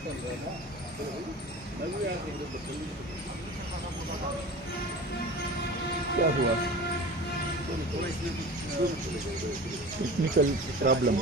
क्या हुआ? Technical problem.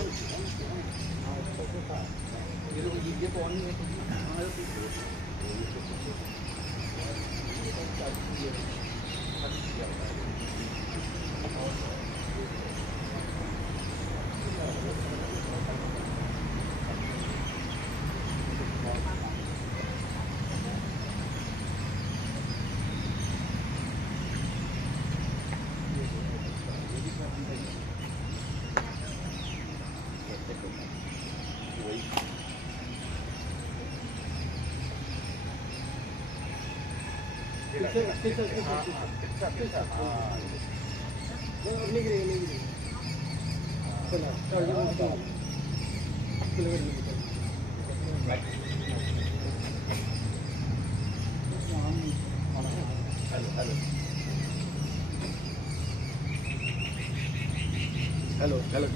Hello hello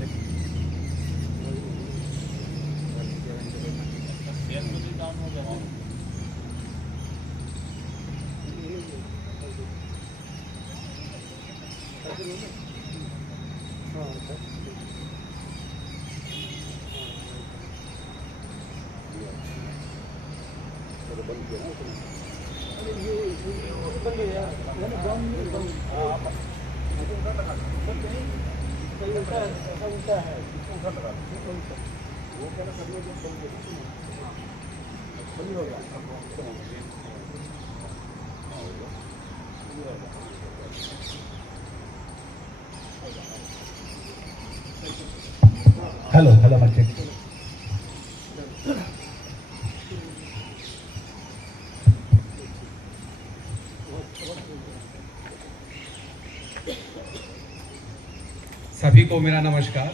hello hello बच्चे। सभी को मेरा नमस्कार।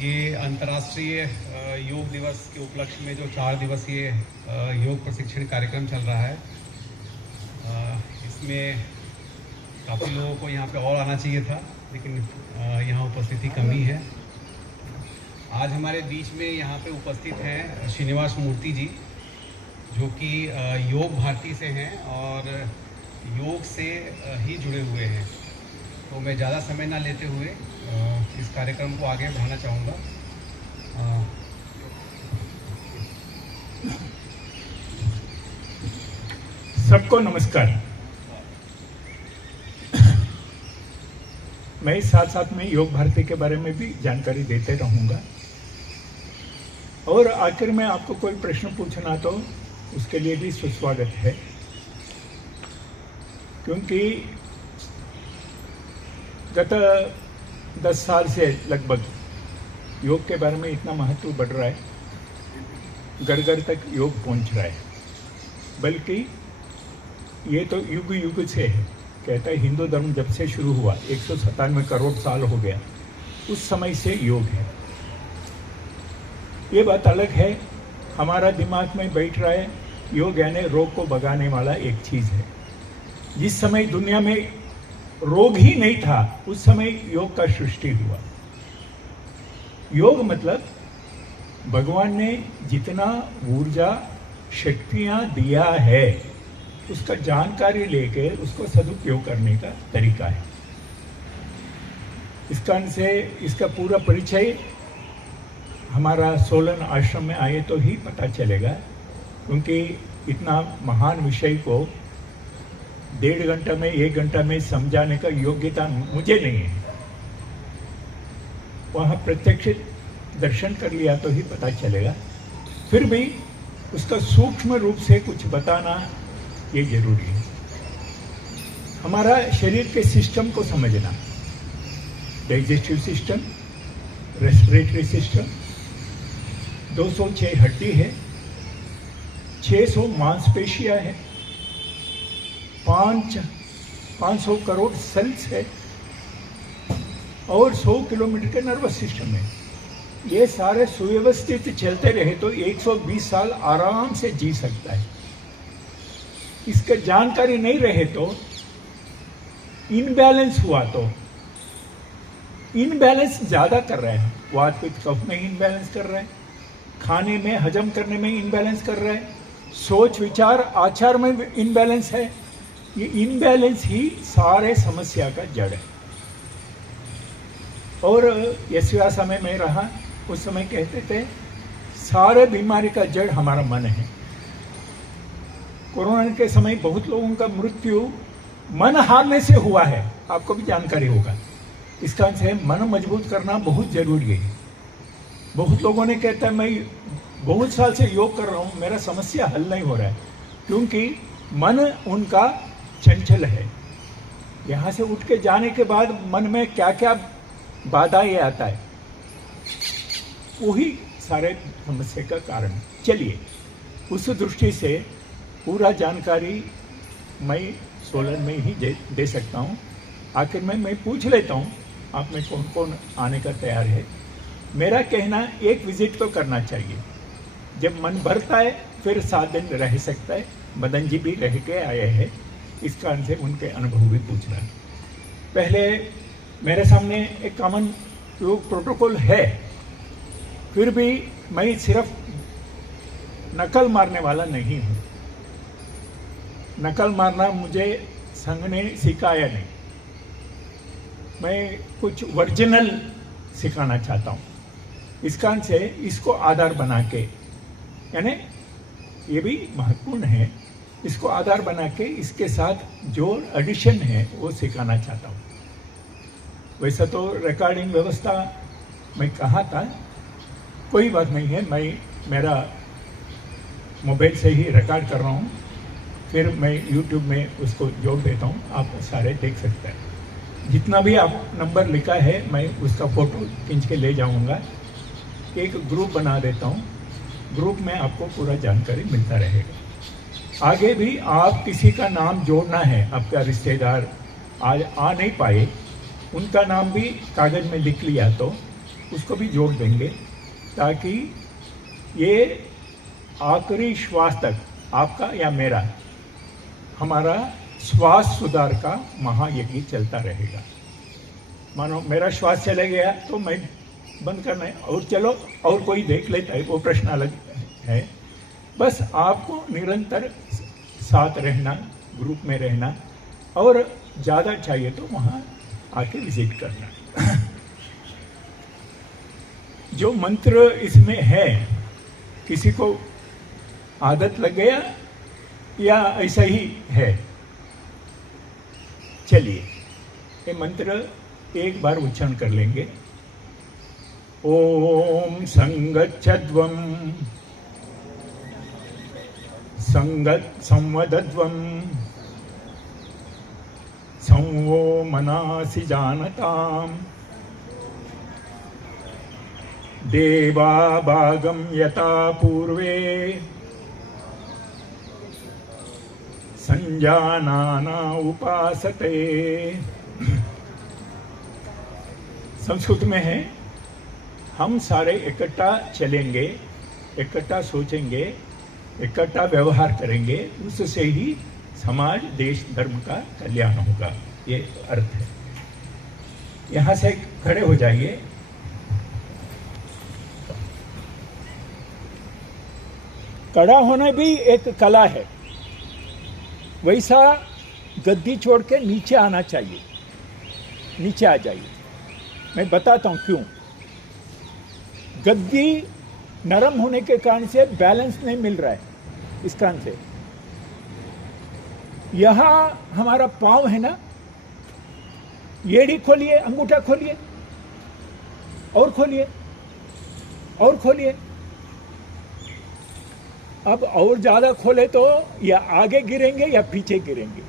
ये अंतर्राष्ट्रीय योग दिवस के उपलक्ष्य में जो 4 दिवसीय योग प्रशिक्षण कार्यक्रम चल रहा है, इसमें काफ़ी लोगों को यहाँ पे और आना चाहिए था, लेकिन यहाँ उपस्थिति कमी है। आज हमारे बीच में यहाँ पे उपस्थित हैं श्रीनिवास मूर्ति जी, जो कि योग भारती से हैं और योग से ही जुड़े हुए हैं। तो मैं ज़्यादा समय ना लेते हुए इस कार्यक्रम को आगे बढ़ाना चाहूँगा। सबको नमस्कार। मैं साथ साथ में योग भारती के बारे में भी जानकारी देते रहूँगा, और आखिर में आपको कोई प्रश्न पूछना तो उसके लिए भी सुस्वागत है, क्योंकि गत 10 साल से लगभग योग के बारे में इतना महत्व बढ़ रहा है, घर घर तक योग पहुंच रहा है। बल्कि ये तो युग युग से है। कहता है हिंदू धर्म जब से शुरू हुआ 197 करोड़ साल हो गया, उस समय से योग है। ये बात अलग है, हमारा दिमाग में बैठ रहा है योग यानी रोग को भगाने वाला एक चीज़ है। जिस समय दुनिया में रोग ही नहीं था, उस समय योग का सृष्टि हुआ। योग मतलब भगवान ने जितना ऊर्जा शक्तियां दिया है, उसका जानकारी लेके उसको सदुपयोग करने का तरीका है। इस कारण से इसका पूरा परिचय हमारा सोलन आश्रम में आए तो ही पता चलेगा, क्योंकि इतना महान विषय को 1.5 घंटा में 1 घंटा में समझाने का योग्यता मुझे नहीं है। वहाँ प्रत्यक्ष दर्शन कर लिया तो ही पता चलेगा। फिर भी उसका सूक्ष्म रूप से कुछ बताना ये जरूरी है। हमारा शरीर के सिस्टम को समझना, डाइजेस्टिव सिस्टम, रेस्पिरेटरी सिस्टम, 206 हड्डी है, 600 मांसपेशियां है, 500 करोड़ सेल्स है, और 100 किलोमीटर के नर्वस सिस्टम है। ये सारे सुव्यवस्थित चलते रहे तो 120 साल आराम से जी सकता है। इसका जानकारी नहीं रहे तो इनबैलेंस हुआ तो इनबैलेंस ज्यादा कर रहे हैं, वात पित्त कफ में इनबैलेंस कर रहे हैं, खाने में, हजम करने में इनबैलेंस कर रहा है, सोच विचार आचार में इनबैलेंस है। ये इनबैलेंस ही सारे समस्या का जड़ है। और यशव्यासा में मैं रहा, उस समय कहते थे सारे बीमारी का जड़ हमारा मन है। कोरोना के समय बहुत लोगों का मृत्यु मन हारने से हुआ है, आपको भी जानकारी होगा। इसका से मन मजबूत करना बहुत जरूरी है। बहुत लोगों ने कहता है मैं बहुत साल से योग कर रहा हूँ, मेरा समस्या हल नहीं हो रहा है, क्योंकि मन उनका चंचल है। यहाँ से उठ के जाने के बाद मन में क्या क्या बाधा ये आता है, वही सारे समस्या का कारण। चलिए उस दृष्टि से पूरा जानकारी मैं सोलन में ही दे सकता हूँ। आखिर में मैं पूछ लेता हूँ आप में कौन कौन आने का तैयार है। मेरा कहना एक विजिट तो करना चाहिए, जब मन भरता है फिर 7 दिन रह सकता है। मदन जी भी रह के आए हैं, इस कारण से उनके अनुभव भी पूछ रहा है। पहले मेरे सामने एक कॉमन योग प्रोटोकॉल है, फिर भी मैं सिर्फ नकल मारने वाला नहीं हूँ। नकल मारना मुझे संघ ने सिखाया नहीं, मैं कुछ ओरिजिनल सिखाना चाहता हूँ। इस कारण से इसको आधार बना के, यानी ये भी महत्वपूर्ण है, इसको आधार बना के इसके साथ जो एडिशन है वो सिखाना चाहता हूँ। वैसा तो रिकॉर्डिंग व्यवस्था मैं कहा था, कोई बात नहीं है, मैं मेरा मोबाइल से ही रिकॉर्ड कर रहा हूँ, फिर मैं यूट्यूब में उसको जोड़ देता हूँ, आप सारे देख सकते हैं। जितना भी आप नंबर लिखा है मैं उसका फ़ोटो खींच के ले जाऊँगा, एक ग्रुप बना देता हूँ, ग्रुप में आपको पूरा जानकारी मिलता रहेगा। आगे भी आप किसी का नाम जोड़ना है, आपका रिश्तेदार आज आ नहीं पाए, उनका नाम भी कागज़ में लिख लिया तो उसको भी जोड़ देंगे, ताकि ये आखिरी श्वास तक आपका या मेरा, हमारा श्वास सुधार का महायज्ञ चलता रहेगा। मानो मेरा श्वास चले गया तो मैं बंद करना है और चलो और कोई देख लेता है, वो प्रश्न अलग है। बस आपको निरंतर साथ रहना, ग्रुप में रहना, और ज़्यादा चाहिए तो वहाँ आके विजिट करना। जो मंत्र इसमें है, किसी को आदत लग गया या ऐसा ही है, चलिए ये मंत्र एक बार उच्चारण कर लेंगे। ओम संगच्छध्वं संवदध्वं संवो मनासि जानताम् देवा भागं यथा पूर्वे संजानाना उपासते। संस्कृत में है, हम सारे इकट्ठा चलेंगे, इकट्ठा सोचेंगे, इकट्ठा व्यवहार करेंगे, उससे ही समाज, देश, धर्म का कल्याण होगा, ये अर्थ है। यहाँ से खड़े हो जाइए। खड़ा होना भी एक कला है, वैसा गद्दी छोड़ के नीचे आना चाहिए। नीचे आ जाइए, मैं बताता हूँ क्यों। गद्दी नरम होने के कारण से बैलेंस नहीं मिल रहा है, इस कारण से। यहाँ हमारा पाँव है ना, एड़ी खोलिए, अंगूठा खोलिए, और खोलिए, और खोलिए। अब और ज्यादा खोले तो या आगे गिरेंगे या पीछे गिरेंगे,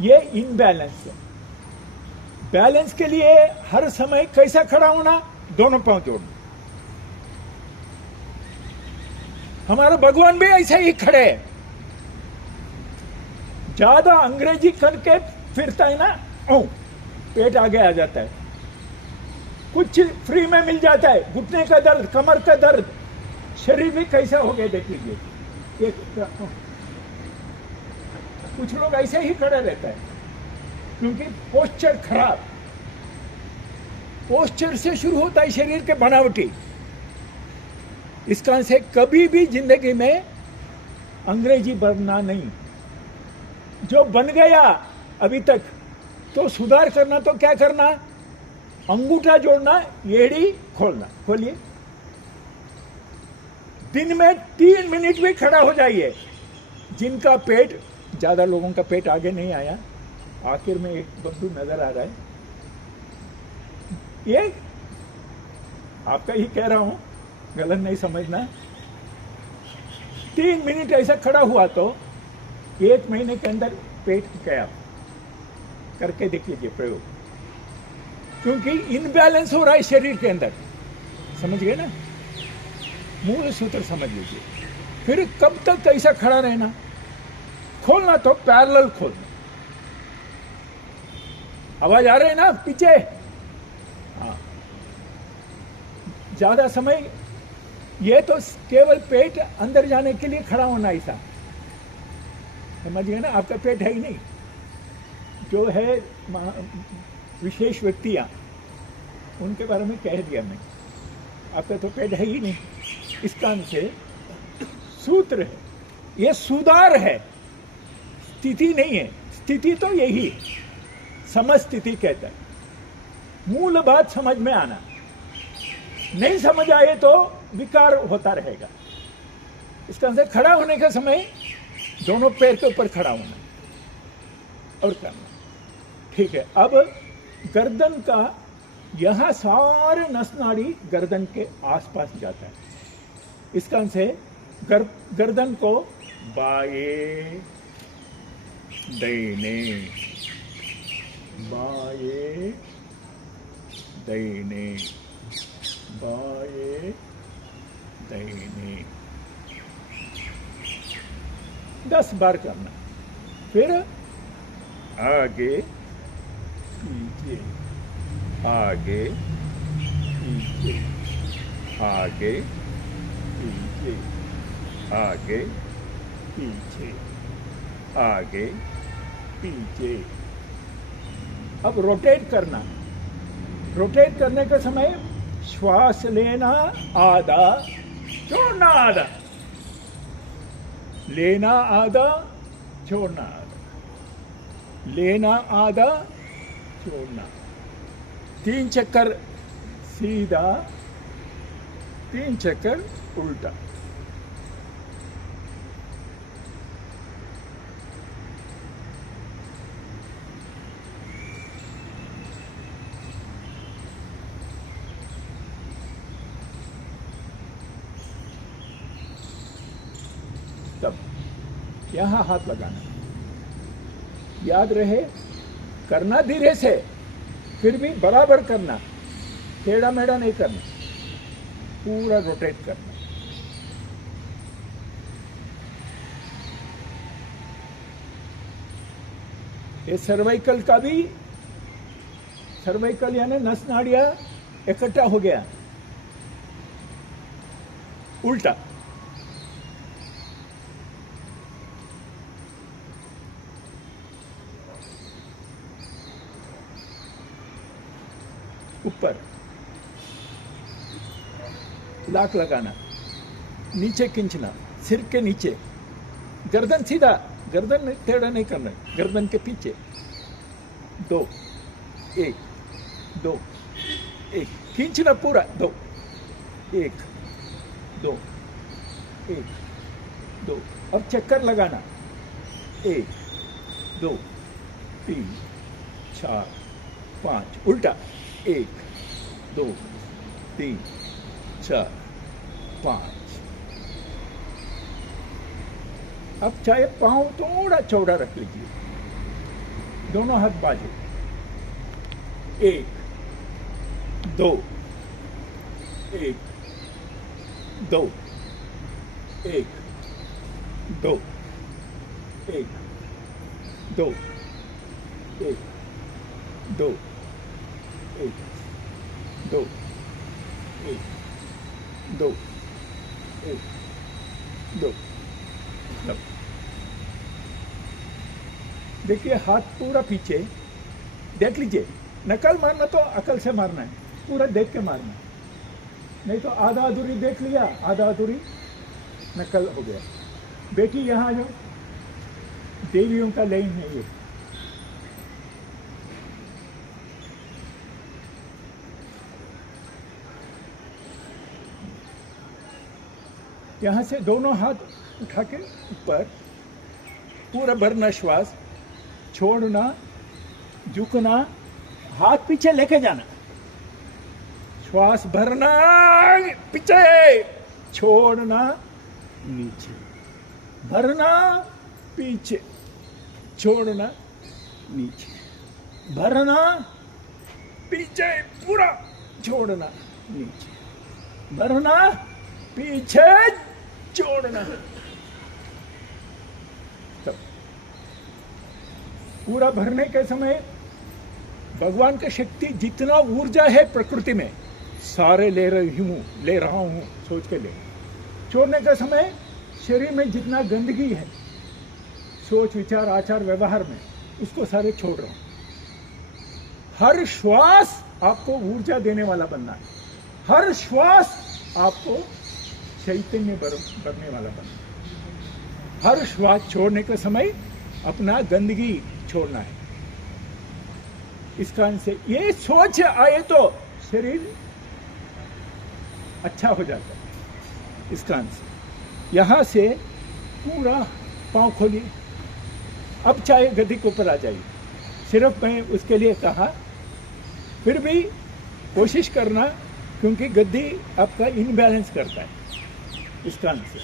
ये इनबैलेंस है। बैलेंस के लिए हर समय कैसा खड़ा होना, दोनों पांव जोड़ना। हमारा भगवान भी ऐसे ही खड़े है। ज्यादा अंग्रेजी करके फिरता है ना, पेट आगे आ जाता है, कुछ फ्री में मिल जाता है, घुटने का दर्द, कमर का दर्द, शरीर भी कैसा हो गया देख लीजिए। कुछ लोग ऐसे ही खड़े रहता है क्योंकि पोस्चर खराब। पोस्चर से शुरू होता है शरीर के बनावटी, इस कारण से कभी भी जिंदगी में अंग्रेजी बनना नहीं। जो बन गया अभी तक तो सुधार करना, तो क्या करना, अंगूठा जोड़ना, एड़ी खोलना। खोलिए, दिन में 3 मिनट भी खड़ा हो जाइए। जिनका पेट, ज्यादा लोगों का पेट आगे नहीं आया, आखिर में एक बंधु नजर आ रहा है, ये आपका ही कह रहा हूं, गलत नहीं समझना। 3 मिनट ऐसा खड़ा हुआ तो 1 महीने के अंदर पेट गया। करके देख लीजिए प्रयोग, क्योंकि इनबैलेंस हो रहा है शरीर के अंदर। समझ गए ना, मूल सूत्र समझ लीजिए। फिर कब तक ऐसा खड़ा रहना, खोलना तो पैरेलल खोलना। आवाज आ रही है ना पीछे? हाँ, ज्यादा समय ये तो केवल पेट अंदर जाने के लिए खड़ा होना, ऐसा समझिए ना। आपका पेट है ही नहीं, जो है विशेष व्यक्तियां, उनके बारे में कह दिया मैं। आपका तो पेट है ही नहीं। इस काम से सूत्र है, ये सुधार है, स्थिति नहीं है। स्थिति तो यही समस्थिति कहता है। मूल बात समझ में आना, नहीं समझ आए तो विकार होता रहेगा। इसका से खड़ा होने का समय दोनों पैर के ऊपर खड़ा होना और करना। ठीक है, अब गर्दन का यहां सारे नस नाड़ी गर्दन के आसपास जाता है। इस कारण से गर्दन को बाएं दाहिने, बाएं दाहिने, बाएं दाहिने 10 बार करना। फिर आगे पीछे, आगे पीछे, आगे पीछे, आगे पीछे, आगे पीछे। अब रोटेट करना। रोटेट करने के समय श्वास लेना आधा, छोड़ना आधा, लेना आधा, छोड़ना आधा, लेना आधा, छोड़ना। 3 चक्कर सीधा, 3 चक्कर उल्टा। तब यहां हाथ लगाना, याद रहे करना धीरे से, फिर भी बराबर करना, टेढ़ा मेढ़ा नहीं करना, पूरा रोटेट करना। ये सर्वाइकल का भी, सर्वाइकल यानी नस नाड़ियां इकट्ठा हो गया, उल्टा। ऊपर लाक लगाना, नीचे खींचना, सिर के नीचे, गर्दन सीधा, गर्दन टेढ़ा नहीं करना, गर्दन के पीछे। 2 1 2 1, खींचना पूरा। 2 1 2 1 2। अब चक्कर लगाना, 1 2 3 4 5, उल्टा। 1 2 3 4 5। अब चाहे पांव थोड़ा चौड़ा रख लीजिए, दोनों हाथ बाजू। 1 2 1 2 1 2 1 2 1 2 1 2 1 2 1 2। देखिए हाथ पूरा पीछे, देख लीजिए। नकल मारना तो अकल से मारना है, पूरा देख के मारना है। नहीं तो आधा अधूरी देख लिया, आधा अधूरी नकल हो गया। बेटी यहाँ जो देवियों का लाइन है ये, यहाँ से दोनों हाथ उठा के ऊपर, पूरा भरना श्वास, छोड़ना, झुकना, हाथ पीछे लेके जाना, श्वास भरना पीछे, छोड़ना नीचे, भरना पीछे, छोड़ना नीचे, भरना पीछे, पूरा छोड़ना नीचे, भरना पीछे, छोड़ना। तब पूरा भरने के समय भगवान की शक्ति, जितना ऊर्जा है प्रकृति में, सारे ले रहा हूं सोच के ले। छोड़ने का समय शरीर में जितना गंदगी है, सोच विचार आचार व्यवहार में, उसको सारे छोड़ रहा हूं। हर श्वास आपको ऊर्जा देने वाला बनना है, हर श्वास आपको चैतन्य भरने वाला बनना है। हर श्वास छोड़ने के समय अपना गंदगी छोड़ना है। इस कारण से ये सोच आए तो शरीर अच्छा हो जाता है। इस कारण से यहां से पूरा पांव खोलिए। अब चाहे गद्दी के ऊपर आ जाइए, सिर्फ मैं उसके लिए कहा, फिर भी कोशिश करना, क्योंकि गद्दी आपका इनबैलेंस करता है। इस कारण से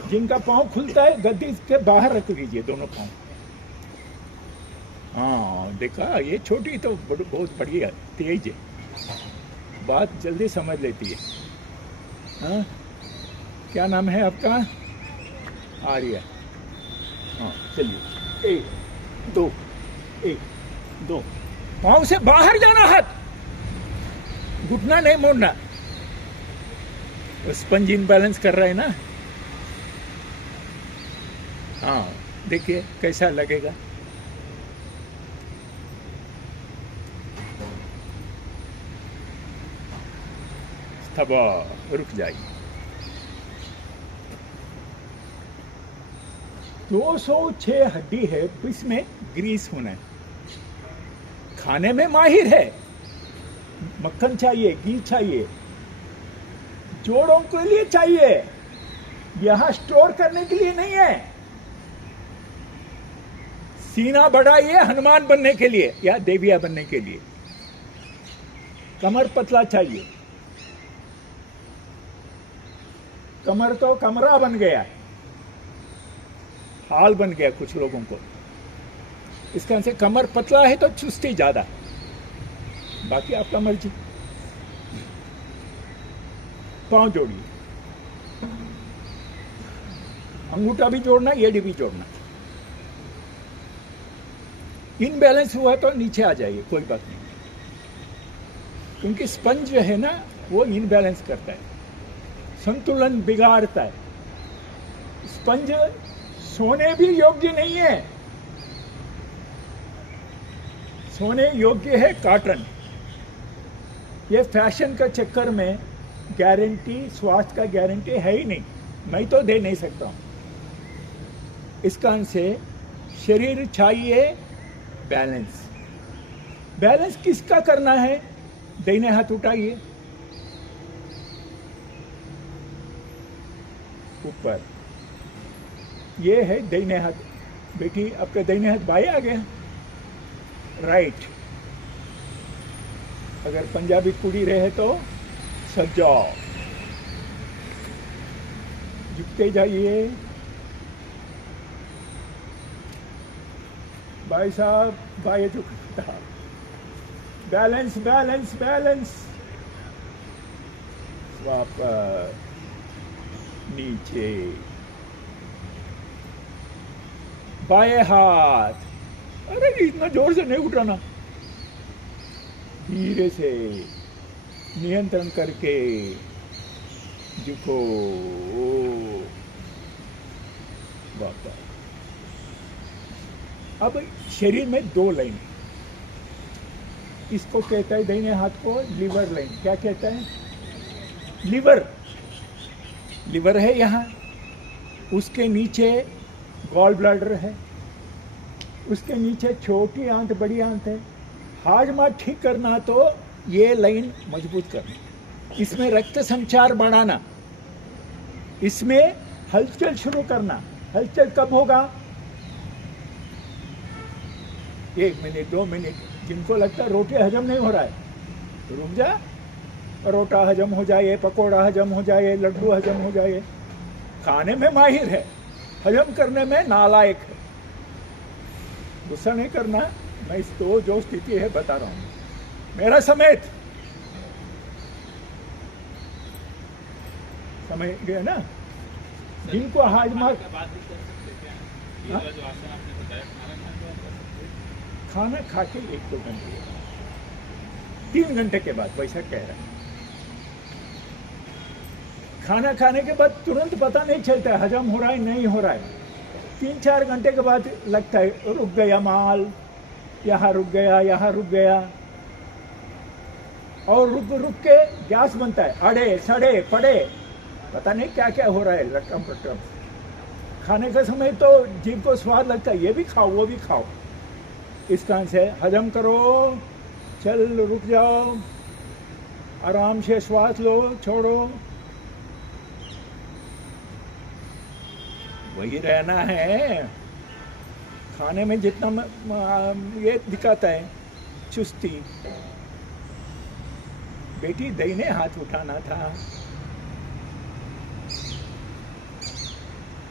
जिनका पांव खुलता है, गद्दी के बाहर रख दीजिए दोनों पांव। हाँ देखा, ये छोटी तो बहुत बढ़िया तेज है, बात जल्दी समझ लेती है। हाँ, क्या नाम है आपका? आर्या। हाँ चलिए, एक दो, पांव से बाहर जाना, हाथ घुटना नहीं मोड़ना। स्पंज इनबैलेंस कर रहा है ना। हाँ देखिए कैसा लगेगा। तब रुक जाइए। 206 हड्डी है, इसमें ग्रीस होना है। खाने में माहिर है, मक्खन चाहिए, घी चाहिए, जोड़ों के लिए चाहिए, यहां स्टोर करने के लिए नहीं है। सीना बढ़ाइए हनुमान बनने के लिए या देविया बनने के लिए। कमर पतला चाहिए, कमर तो कमरा बन गया, हाल बन गया कुछ लोगों को। इस कारण से कमर पतला है तो चुस्ती ज्यादा, बाकी आपका मर्जी। पांव जोड़िए, अंगूठा भी जोड़ना, एड़ी भी जोड़ना। इनबैलेंस हुआ तो नीचे आ जाइए, कोई बात नहीं, क्योंकि स्पंज जो है ना वो इनबैलेंस करता है, संतुलन बिगाड़ता है। स्पंज सोने भी योग्य नहीं है, सोने योग्य है कॉटन। ये फैशन का चक्कर में गारंटी, स्वास्थ्य का गारंटी है ही नहीं, मैं तो दे नहीं सकता हूं। इस कारण से शरीर चाहिए बैलेंस। बैलेंस किसका करना है? दाहिने हाथ उठाइए ऊपर, ये है दाहिने हाथ। बेटी आपका दाहिने हाथ बाएं आ गया, राइट। अगर पंजाबी कुड़ी रहे तो सजाओ, झुकते जाइए। भाई साहब बाएं झुकता, बैलेंस बैलेंस बैलेंस। वापस नीचे, बाएं हाथ। अरे इतना जोर से नहीं उठाना, धीरे से नियंत्रण करके झुको। वापस। अब शरीर में दो लाइन, इसको कहता है दाहिने हाथ को लीवर लाइन। क्या कहता है? लिवर है यहाँ, उसके नीचे गॉल ब्लैडर है, उसके नीचे छोटी आंत बड़ी आंत है। हाजमा ठीक करना तो ये लाइन मजबूत करना, इसमें रक्त संचार बढ़ाना, इसमें हलचल शुरू करना। हलचल कब होगा? 1 मिनट 2 मिनट। जिनको लगता है रोटी हजम नहीं हो रहा है तो रुक जा, परोठा हजम हो जाए, पकोड़ा हजम हो जाए, लड्डू हजम हो जाए। खाने में माहिर है, हजम करने में नालायक है। गुस्सा नहीं करना, मैं इस तो जो स्थिति है बता रहा हूं, मेरा समेत समझ गए ना। जिनको हाजमा खाना खा के 1-2 घंटे, 3 घंटे के बाद, वैसा कह रहा है। खाना खाने के बाद तुरंत पता नहीं चलता है हजम हो रहा है नहीं हो रहा है। 3-4 घंटे के बाद लगता है रुक गया माल, यहाँ रुक गया, यहाँ रुक गया, और रुक रुक के गैस बनता है, अड़े सड़े पड़े, पता नहीं क्या क्या हो रहा है, रकम रकम। खाने के समय तो जीभ को स्वाद लगता है, ये भी खाओ वो भी खाओ। इस कारण से हजम करो, चल रुक जाओ, आराम से श्वास लो, छोड़ो, वही रहना है। खाने में जितना ये दिखाता है चुस्ती, बेटी दाहिने हाथ उठाना था,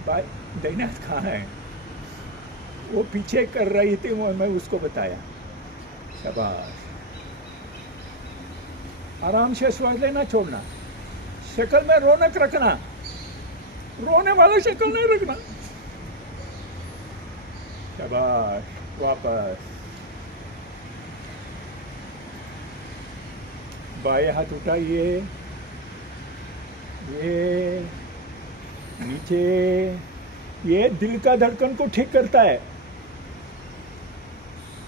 दाहिने हाथ कहाँ है, वो पीछे कर रही थी, वो मैं उसको बताया। शाबाश, आराम से श्वास लेना, छोड़ना, शक्ल में रौनक रखना, रोने वाला शक्ल नहीं रखना। शाबाश, वापस बाएं हाथ उठाइए, ये नीचे, ये दिल का धड़कन को ठीक करता है,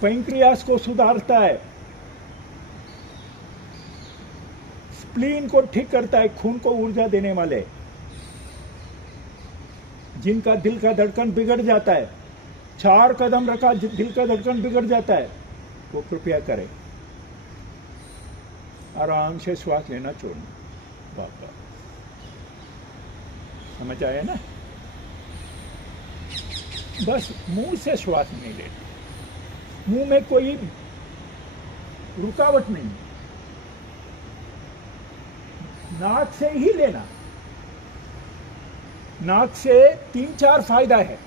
पैंक्रियास को सुधारता है, स्प्लीन को ठीक करता है, खून को ऊर्जा देने वाले। जिनका दिल का धड़कन बिगड़ जाता है, 4 कदम रखा दिल का धड़कन बिगड़ जाता है, वो कृपया करें, आराम से श्वास लेना छोड़ना। वापस समझ आया ना? बस मुंह से श्वास नहीं लेना, मुंह में कोई रुकावट नहीं, नाक से ही लेना। नाक से 3-4 फायदा है।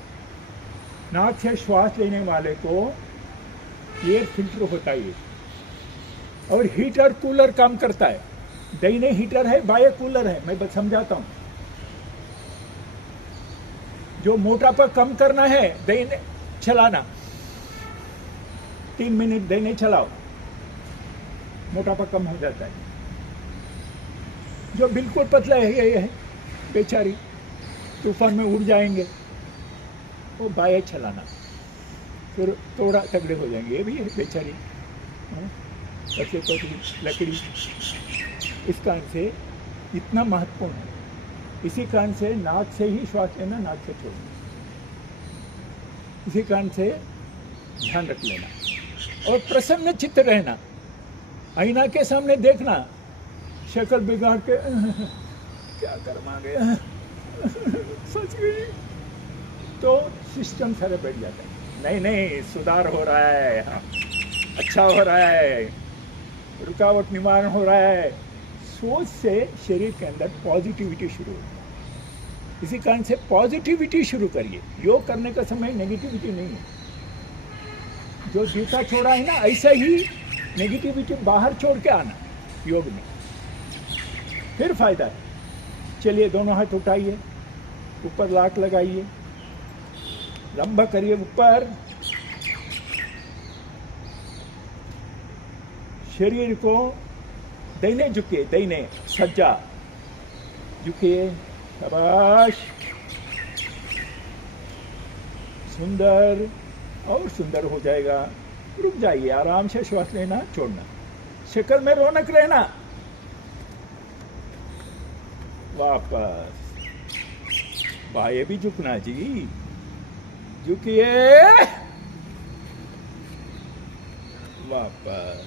नाक से श्वास लेने वाले को एयर फिल्टर होता है, और हीटर कूलर काम करता है। दाहिने हीटर है, बाएं कूलर है। मैं बस समझाता हूं। जो मोटापा कम करना है, दाहिने चलाना, 3 मिनट दाहिने चलाओ, मोटापा कम हो जाता है। जो बिल्कुल पतला है, ये है बेचारी, तूफान में उड़ जाएंगे, वो बाएं चलाना, फिर थोड़ा तगड़े हो जाएंगे। ये भी है बेचारी, पतली पतली लकड़ी। इस कारण से इतना महत्वपूर्ण है। इसी कारण से नाक से ही श्वास लेना, नाक से छोड़ना। इसी कारण से ध्यान रख लेना और प्रसन्न चित्त रहना। आईना के सामने देखना, शक्ल बिगाड़ के क्या कर्मा गया, सच गई, तो सिस्टम सारे बैठ जाता है। नहीं नहीं, सुधार हो रहा है, हाँ, अच्छा हो रहा है, रुकावट निवारण हो रहा है। सोच से शरीर के अंदर पॉजिटिविटी शुरू होती है। इसी कारण से पॉजिटिविटी शुरू करिए। योग करने का समय नेगेटिविटी नहीं है। जो जूता छोड़ा है ना, ऐसा ही नेगेटिविटी बाहर छोड़ के आना योग में, फिर फायदा है। चलिए, दोनों हाथ उठाइए, ऊपर लात लगाइए, लंबा करिए ऊपर, शरीर को दाहिने झुकिए, दाहिने सज्जा झुकिए, शाबाश, सुंदर और सुंदर हो जाएगा। रुक जाइए, आराम से श्वास लेना, छोड़ना, शक्ल में रौनक रहना। वापस। बाएं भी झुकना जी, झुकिए, वापस।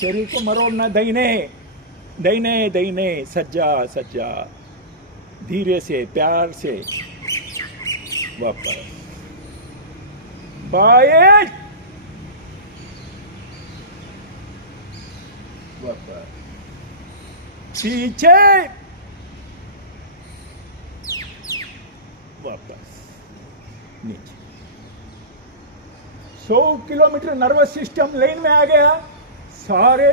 शरीर को मरोड़ना, दाहिने दाहिने दाहिने, सज्जा सज्जा, धीरे से प्यार से, वापस। बाएं, वापस। पीछे, वापस, नीचे। 100 किलोमीटर नर्वस सिस्टम लाइन में आ गया, सारे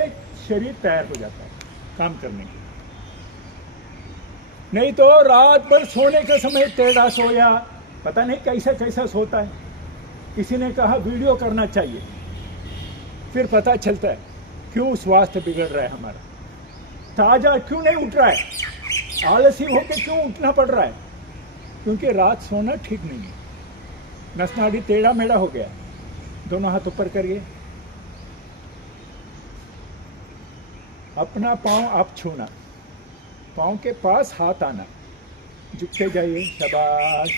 शरीर तैयार हो जाता है काम करने के लिए। नहीं तो रात भर सोने के समय टेढ़ा सोया, पता नहीं कैसा कैसा सोता है। किसी ने कहा वीडियो करना चाहिए, फिर पता चलता है क्यों स्वास्थ्य बिगड़ रहा है हमारा। ताजा क्यों नहीं उठ रहा है, आलसी होकर क्यों उठना पड़ रहा है, क्योंकि रात सोना ठीक नहीं है। नस नाड़ी टेढ़ा मेढ़ा हो गया। दोनों हाथ ऊपर करिए, अपना पांव आप छूना, पांव के पास हाथ आना, झुकते जाइए, शाबाश।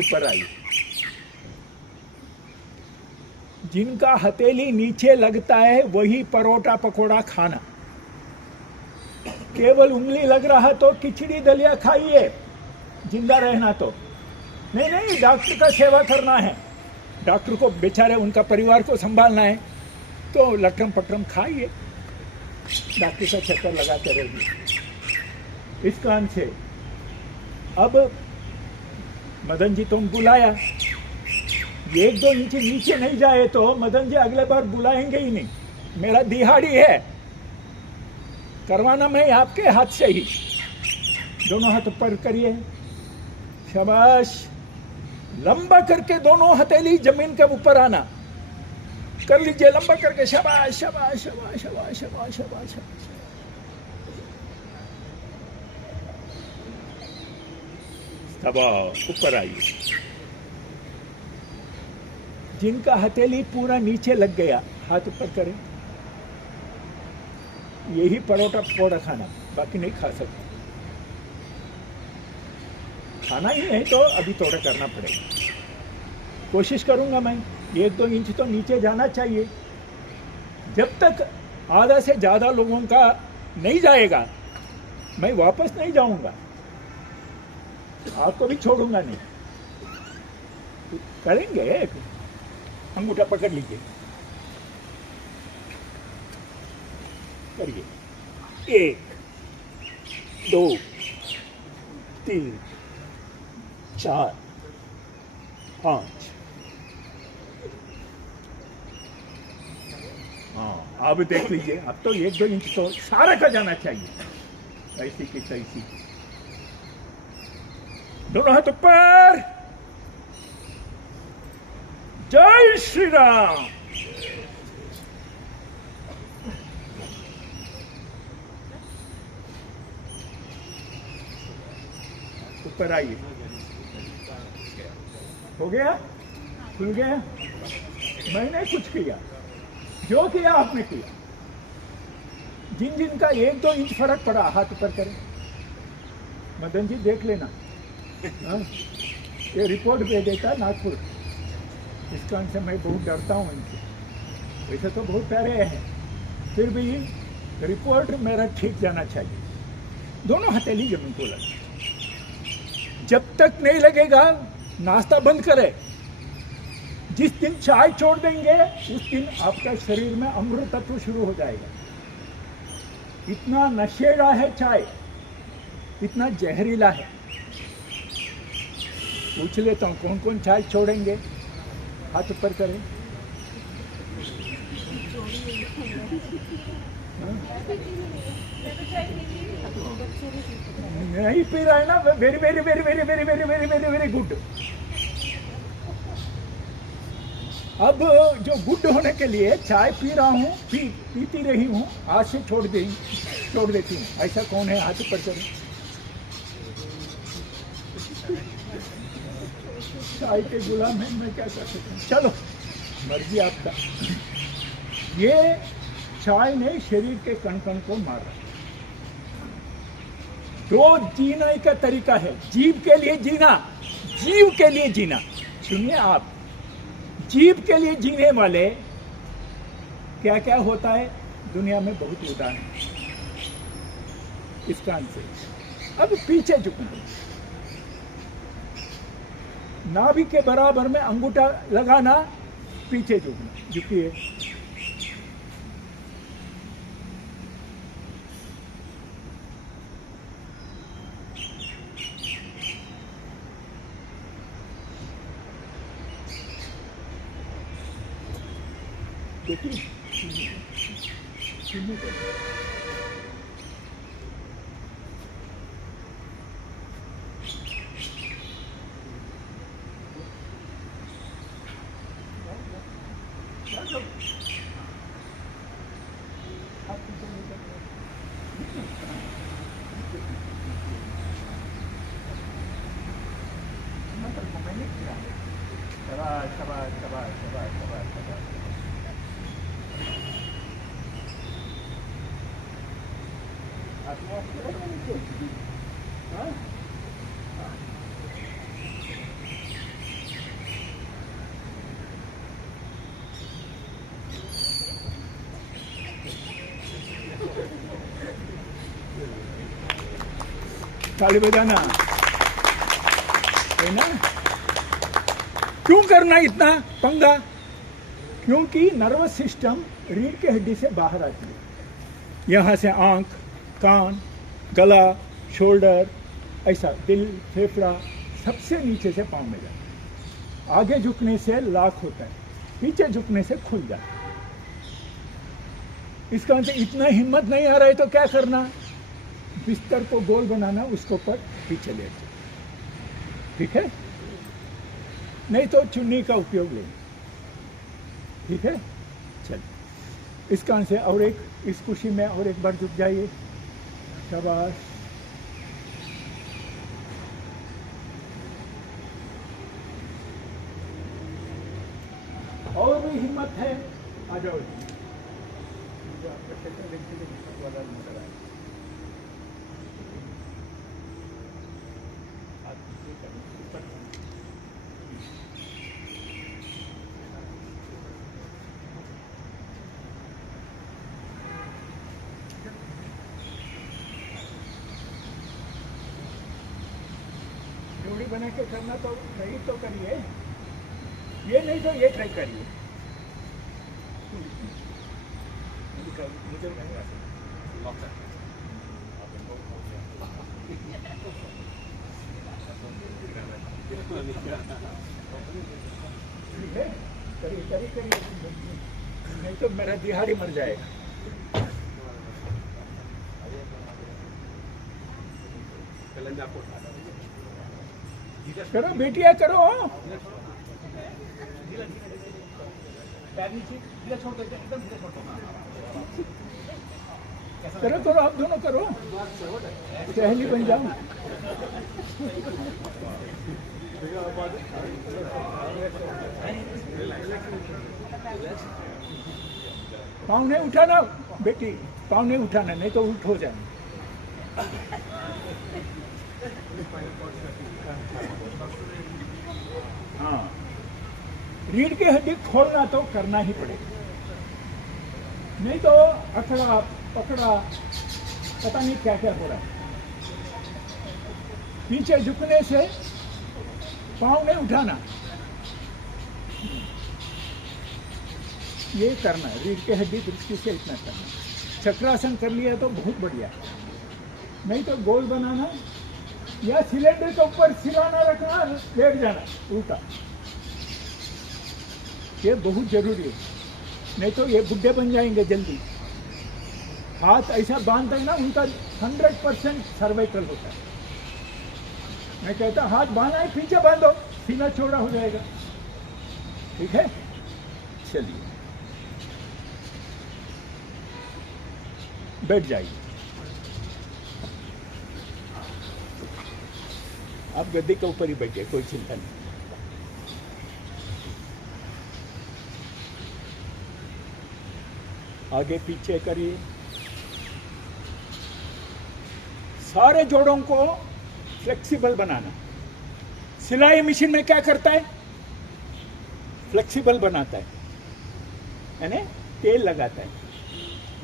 ऊपर आइए। जिनका हथेली नीचे लगता है वही परोठा पकोड़ा खाना। केवल उंगली लग रहा तो खिचड़ी दलिया खाइए, जिंदा रहना तो नहीं। डॉक्टर का सेवा करना है, डॉक्टर को बेचारे उनका परिवार को संभालना है, तो लटरम पटरम खाइए, डॉक्टर का चक्कर लगाते रहिए। इस कान से अब मदन जी तुम बुलाया, 1-2 इंच नीचे नहीं जाए तो मदन जी अगले बार बुलाएंगे ही नहीं। मेरा दिहाड़ी है, करवाना मैं आपके हाथ से ही। दोनों हाथ ऊपर करिए, शाबाश। लंबा करके दोनों हथेली जमीन के ऊपर आना, कर लीजिए लंबा करके, शाबाश शाबाश शाबाश शाबाश शाबाश शाबाश। ऊपर आइए। जिनका हथेली पूरा नीचे लग गया, हाथ ऊपर करें। यही परोठा पकोड़ा खाना, बाकी नहीं खा सकते। खाना ही नहीं तो अभी थोड़ा करना पड़ेगा। कोशिश करूंगा मैं, 1-2 इंच तो नीचे जाना चाहिए। जब तक आधा से ज्यादा लोगों का नहीं जाएगा, मैं वापस नहीं जाऊंगा, आपको भी छोड़ूंगा नहीं। करेंगे, अंगूठा पकड़ लीजिए, करिए। 1 2 3 4 5। हाँ, अब देख लीजिए, अब तो 1-2 इंच तो सारा का जाना चाहिए। ऐसी की तैसी, दोनों हाथ ऊपर। जय श्री राम। ऊपर आइए। हो गया, खुल गया। मैंने कुछ किया, जो किया आपने किया। जिन जिन का 1-2 इंच फर्क पड़ा, हाथ ऊपर करें। मदन जी देख लेना, ये रिपोर्ट दे देता नागपुर। इस कारण से मैं बहुत डरता हूँ इनसे। वैसे तो बहुत प्यारे हैं, फिर भी रिपोर्ट मेरा ठीक जाना चाहिए। दोनों हथेली जमीन को लगे। जब तक नहीं लगेगा, नाश्ता बंद करें। जिस दिन चाय छोड़ देंगे, उस दिन आपका शरीर में अमृत तत्व शुरू हो जाएगा। इतना नशेड़ा है चाय, इतना जहरीला है। पूछ लेता हूँ कौन कौन चाय छोड़ेंगे, हाथ ऊपर करें। नहीं पी रहा है ना, very very very very very very very very very good. अब जो गुड होने के लिए चाय पी रहा हूँ, पीती रही हूँ, आज से छोड़ देती हूँ। ऐसा कौन है, हाथ ऊपर करें। चाय के गुलाम है, मैं क्या कर सकता हूँ। चलो मर्जी आपका। ये चाय ने शरीर के कण कण को मारा। दो जीने का तरीका है, जीव के लिए जीना, जीव के लिए जीना। सुनिए आप, जीव के लिए जीने वाले क्या क्या होता है दुनिया में बहुत उदाहरण है। इस कान से अब पीछे झुकना, नाभि के बराबर में अंगूठा लगाना, पीछे झुकना। झुकिए, देखिए ताली बजाना है ना। क्यों करना इतना पंगा? क्योंकि नर्वस सिस्टम रीढ़ की हड्डी से बाहर आती है। यहाँ से आंख, कान, गला, शोल्डर, ऐसा दिल, फेफड़ा सबसे नीचे से पाँव में जाता है। आगे झुकने से लॉक होता है, पीछे झुकने से खुल जाता है। इसका मतलब इतना हिम्मत नहीं आ रहा है तो क्या करना? बिस्तर को गोल बनाना, उसको पर पीछे लेट जाओ, ठीक है? नहीं तो चुन्नी का उपयोग लेना, ठीक है? चलिए, इस कान से और एक, इस खुशी में और एक बार झुक जाइए। शाबाश। और भी हिम्मत है, आ जाओ। जोड़ी बना के करना तो नहीं तो करिए, ये नहीं तो ये ट्राई करिए। मुझे नहीं आता। ठीक है, करिए करिए करिए, नहीं तो मेरा दिहाड़ी मर जाएगा। करो बेटिया करो, करो करो, आप दोनों करो, सहेली बन जाओ। पाँव नहीं उठाना बेटी, पाँव नहीं उठाना, नहीं तो उल्ट हो जाए। हाँ, रीढ़ की हड्डी खोलना तो करना ही पड़ेगा, नहीं तो अखड़ा पकड़ा पता नहीं क्या क्या हो रहा है। पीछे झुकने से पाँव नहीं उठाना, ये करना है। रीढ़ की हड्डी दृष्टि से इतना करना। चक्रासन कर लिया तो बहुत बढ़िया, नहीं तो गोल बनाना या सिलेंडर के ऊपर सिराना रखना, लेट जाना उल्टा, ये बहुत जरूरी है। नहीं तो ये बुढ़े बन जाएंगे जल्दी। हाथ ऐसा बांधते हैं ना, उनका 100% सर्वाइकल होता है। मैं कहता हाथ बांधा है, पीछे बांधो, सीना चौड़ा हो जाएगा, ठीक है? चलिए, बैठ जाइए। आप गद्दे के ऊपर ही बैठिए, कोई चिंता नहीं। आगे पीछे करिए। सारे जोड़ों को फ्लेक्सिबल बनाना। सिलाई मशीन में क्या करता है? फ्लेक्सिबल बनाता है, यानी तेल लगाता है।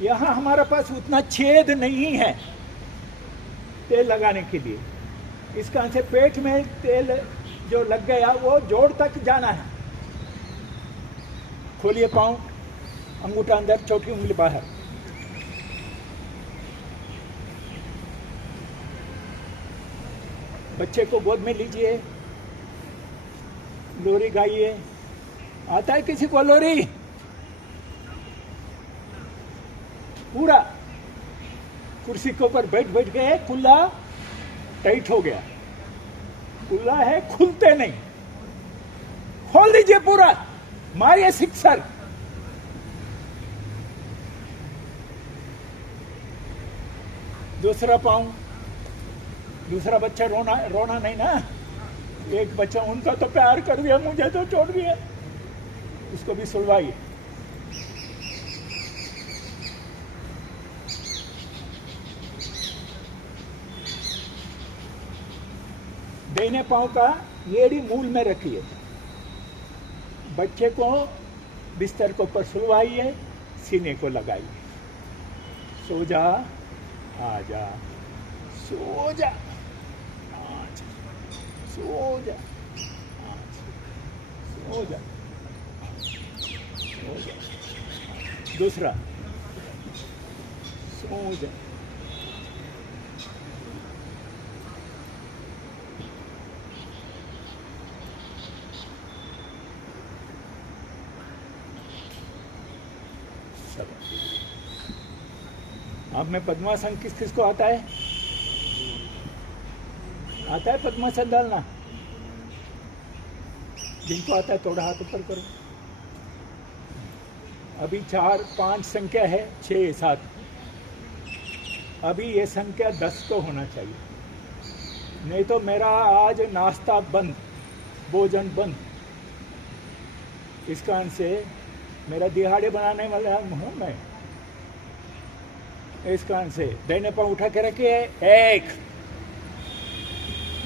यहाँ हमारे पास उतना छेद नहीं है तेल लगाने के लिए। इसका से पेट में तेल जो लग गया वो जोड़ तक जाना है। खोलिए पाँव, अंगूठा अंदर, छोटी उंगली बाहर। बच्चे को गोद में लीजिए, लोरी गाइए। आता है किसी को लोरी? पूरा कुर्सी के ऊपर बैठ गए, कुल्ला टाइट हो गया। कुल्ला है, खुलते नहीं। खोल दीजिए पूरा, मारिए सिक्सर। दूसरा पाँव। दूसरा बच्चा रोना नहीं ना। एक बच्चा उनका तो प्यार कर दिया, मुझे तो छोड़ दिया, उसको भी सुलवाइए। दाहिने पांव का एड़ी मूल में रखिए। बच्चे को बिस्तर के ऊपर सुलवाइए, सीने को लगाइए। सो जा, आ जा, सो जा, सो जा, सो जा, सो जा। दूसरा, सो जा। आप में पद्मासन किस को आता है? आता है पद्मासन डालना? जिनको आता है थोड़ा हाथ ऊपर करो। अभी 4 5 संख्या है, 6 7। अभी ये संख्या 10 को होना चाहिए, नहीं तो मेरा आज नाश्ता बंद, भोजन बंद। इस कारण से मेरा दिहाड़ी बनाने वाला हूँ मैं। इस कारण से दाहिने पाँव उठा के रखिए। 1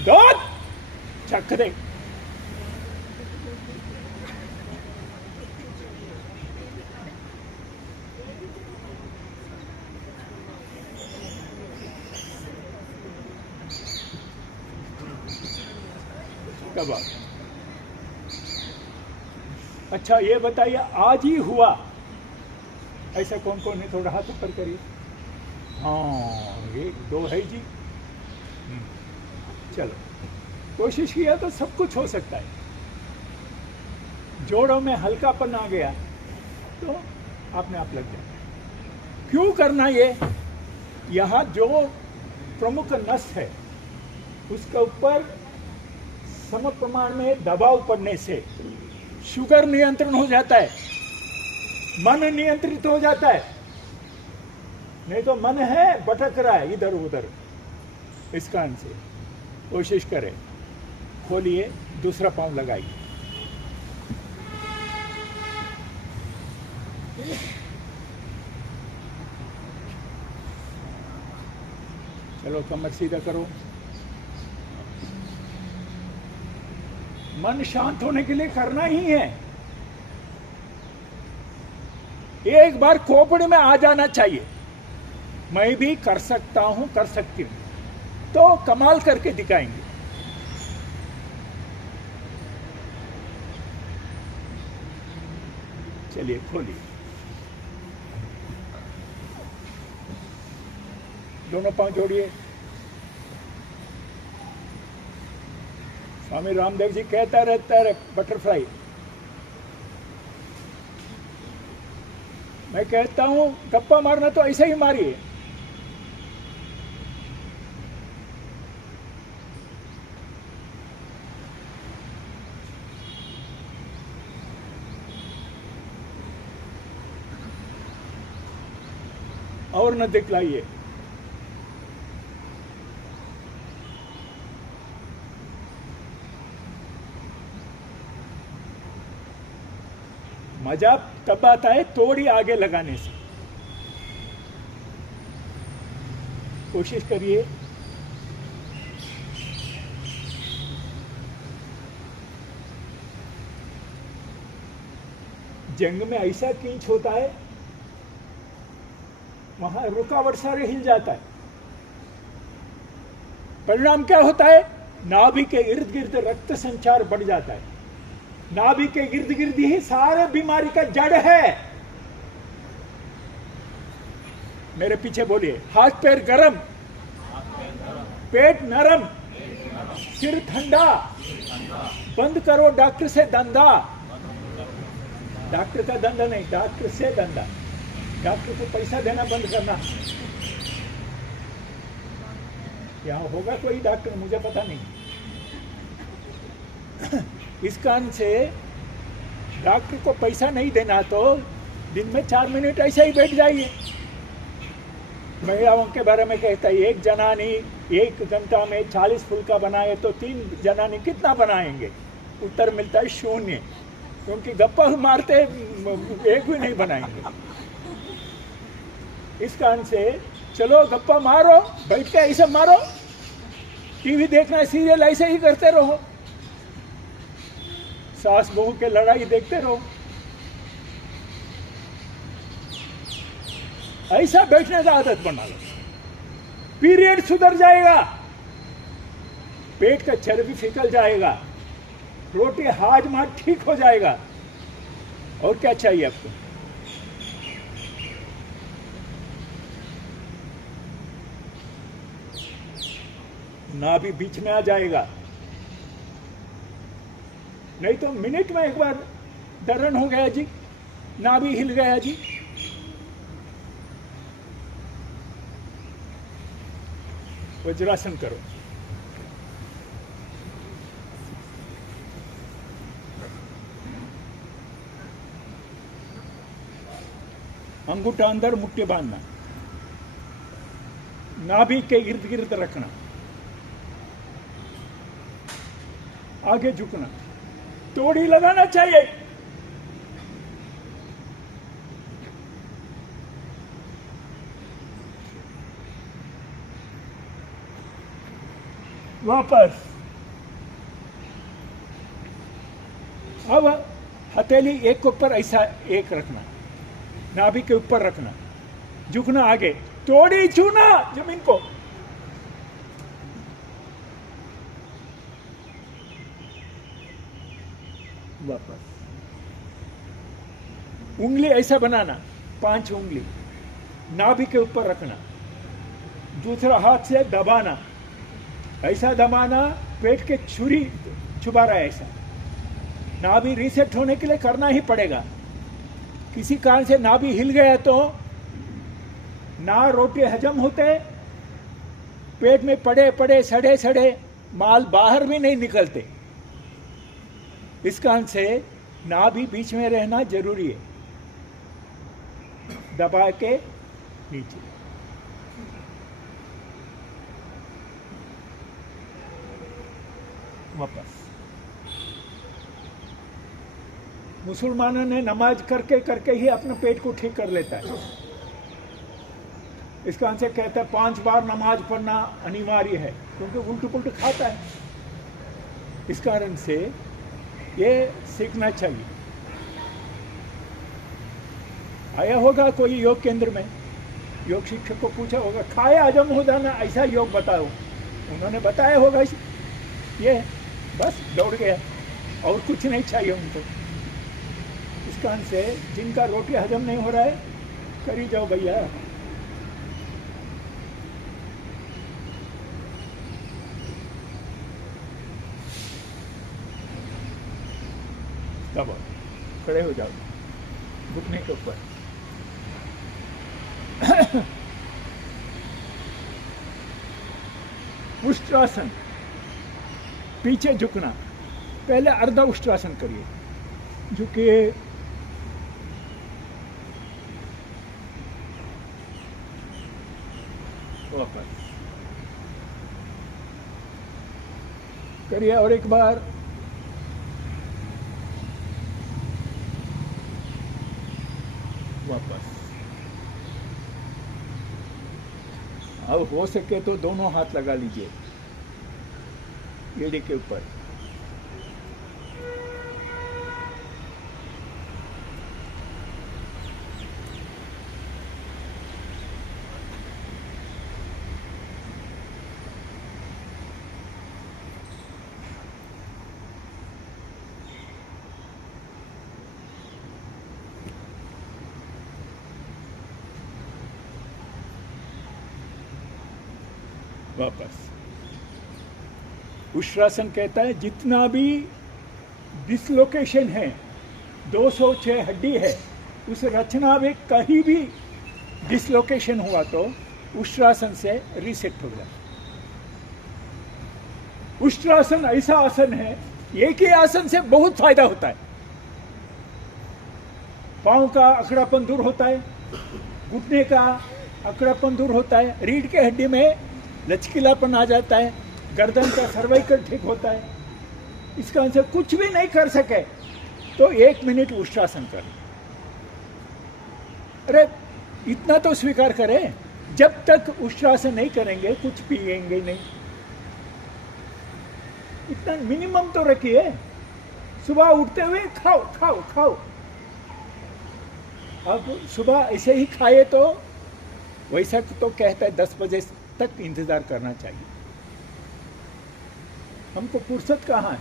2 चक दे। कब? अच्छा ये बताइए, आज ही हुआ ऐसा कौन कौन है? थोड़ा हाथ ऊपर करिए। हाँ, 1 2 है जी। चलो, कोशिश किया तो सब कुछ हो सकता है। जोड़ों में हल्कापन आ गया तो आपने आप लग जाए। क्यों करना ये? यहाँ जो प्रमुख नस है उसके ऊपर सम प्रमाण में दबाव पड़ने से शुगर नियंत्रण हो जाता है, मन नियंत्रित हो जाता है। नहीं तो मन है भटक रहा है इधर उधर। इस कारण से कोशिश करें। खोलिए, दूसरा पाँव लगाइए। चलो, कमर सीधा करो। मन शांत होने के लिए करना ही है। एक बार खोपड़ी में आ जाना चाहिए, मैं भी कर सकता हूं, कर सकती हूं, तो कमाल करके दिखाएंगे। चलिए खोलिए, दोनों पांव जोड़िए। स्वामी रामदेव जी कहता रहता है बटरफ्लाई। मैं कहता हूं गप्पा मारना तो ऐसे ही मारिए। और न दिखलाइए। मजा तब आता है थोड़ी आगे लगाने से। कोशिश करिए। जंग में ऐसा खींच होता है, वहां रुकावट सारे हिल जाता है। परिणाम क्या होता है? नाभि के इर्द गिर्द रक्त संचार बढ़ जाता है। नाभि के इर्द गिर्द ही सारे बीमारी का जड़ है। मेरे पीछे बोलिए, हाथ पैर गरम, पेट नरम, सिर ठंडा, बंद करो डॉक्टर से धंधा। डॉक्टर का धंधा नहीं, डॉक्टर से धंधा। डॉक्टर को पैसा देना बंद करना। यहाँ होगा कोई डॉक्टर, मुझे पता नहीं। इस कारण से डॉक्टर को पैसा नहीं देना तो दिन में 4 मिनट ऐसे ही बैठ जाइए। महिलाओं के बारे में कहता है, एक जनानी 1 घंटा में 40 फुलका बनाए तो 3 जनानी कितना बनाएंगे? उत्तर मिलता है 0, क्योंकि गप्पा मारते एक भी नहीं बनाएंगे। इस कारण से चलो गप्पा मारो, बैठ के ऐसे मारो। टीवी देखना, सीरियल ऐसे ही करते रहो। सास बहू के लड़ाई देखते रहो। ऐसा बैठने का आदत बना लो, पीरियड सुधर जाएगा, पेट का चर्बी फिकल जाएगा, रोटी हाजमा ठीक हो जाएगा। और क्या चाहिए आपको? नाभि बीच में आ जाएगा। नहीं तो मिनट में एक बार दर्द हो गया जी, नाभि हिल गया जी। वज्रासन करो। अंगूठा अंदर, मुट्ठी बांधना, नाभि के इर्द गिर्द रखना, आगे झुकना, तोड़ी लगाना चाहिए। वापस। अब हथेली एक के ऊपर ऐसा एक रखना, नाभि के ऊपर रखना, झुकना आगे, तोड़ी छूना जमीन को। वापस। उंगली ऐसा बनाना, 5 उंगली नाभि के ऊपर रखना, दूसरा हाथ से दबाना, ऐसा दबाना पेट के छुरी छुपा रहा है ऐसा। नाभि रीसेट होने के लिए करना ही पड़ेगा। किसी कारण से नाभि हिल गया तो ना रोटी हजम होते, पेट में पड़े पड़े सड़े सड़े माल बाहर भी नहीं निकलते। इस कारण से नाभि बीच में रहना जरूरी है। दबा के नीचे। वापस। मुसलमानों ने नमाज करके करके ही अपने पेट को ठीक कर लेता है। इस कारण से कहता है 5 बार नमाज पढ़ना अनिवार्य है, क्योंकि उल्टू पुल्टू खाता है। इस कारण से ये सीखना चाहिए। आया होगा कोई योग केंद्र में, योग शिक्षक को पूछा होगा, खाए हजम हो जाना ऐसा योग बताओ। उन्होंने बताया होगा ये, बस दौड़ गया, और कुछ नहीं चाहिए उनको। इस कारण से जिनका रोटी हजम नहीं हो रहा है, करी जाओ भैया। तब खड़े हो जाओ, घुटने के ऊपर। उष्ट्रासन, पीछे झुकना। पहले अर्धा उष्ट्रासन करिए, झुकिए, वापस करिए, और एक बार। वापस। अब हो सके तो दोनों हाथ लगा लीजिए एड़ी के ऊपर। वापस उष्ट्रासन कहता है जितना भी डिसलोकेशन है, 206 हड्डी है, उस रचना में कहीं भी डिसलोकेशन हुआ तो उष्ट्रासन से रीसेट हो गया। उष्ट्रासन ऐसा आसन है, एक ही आसन से बहुत फायदा होता है। पांव का अकड़ापन दूर होता है, घुटने का अकड़ापन दूर होता है, रीढ़ के हड्डी में लचकीलापन आ जाता है, गर्दन का सर्वाइकल ठीक होता है। इसका आंसर कुछ भी नहीं कर सके तो 1 मिनट उष्ट्रासन कर। अरे इतना तो स्वीकार करें, जब तक उष्ट्रासन नहीं करेंगे कुछ पिएंगे नहीं। इतना मिनिमम तो रखिए। सुबह उठते हुए खाओ खाओ खाओ। अब सुबह ऐसे ही खाए तो वैसा तो कहता है 10 बजे तक इंतजार करना चाहिए। हमको फुर्सत कहाँ है?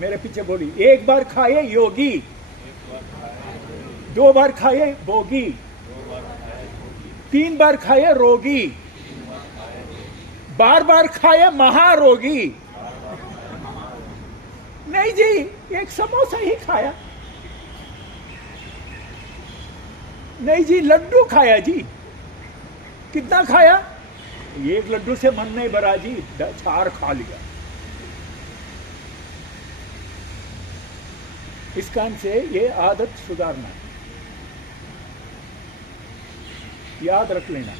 मेरे पीछे बोली, 1 बार खाए योगी, 2 बार खाए भोगी, 3 बार खाए रोगी, बार खाए महारोगी। नहीं जी, एक समोसा ही खाया। नहीं जी, लड्डू खाया जी। कितना खाया? 1 लड्डू से मन नहीं भरा जी, 4 खा लिया। इस कारण से ये आदत सुधारना, याद रख लेना।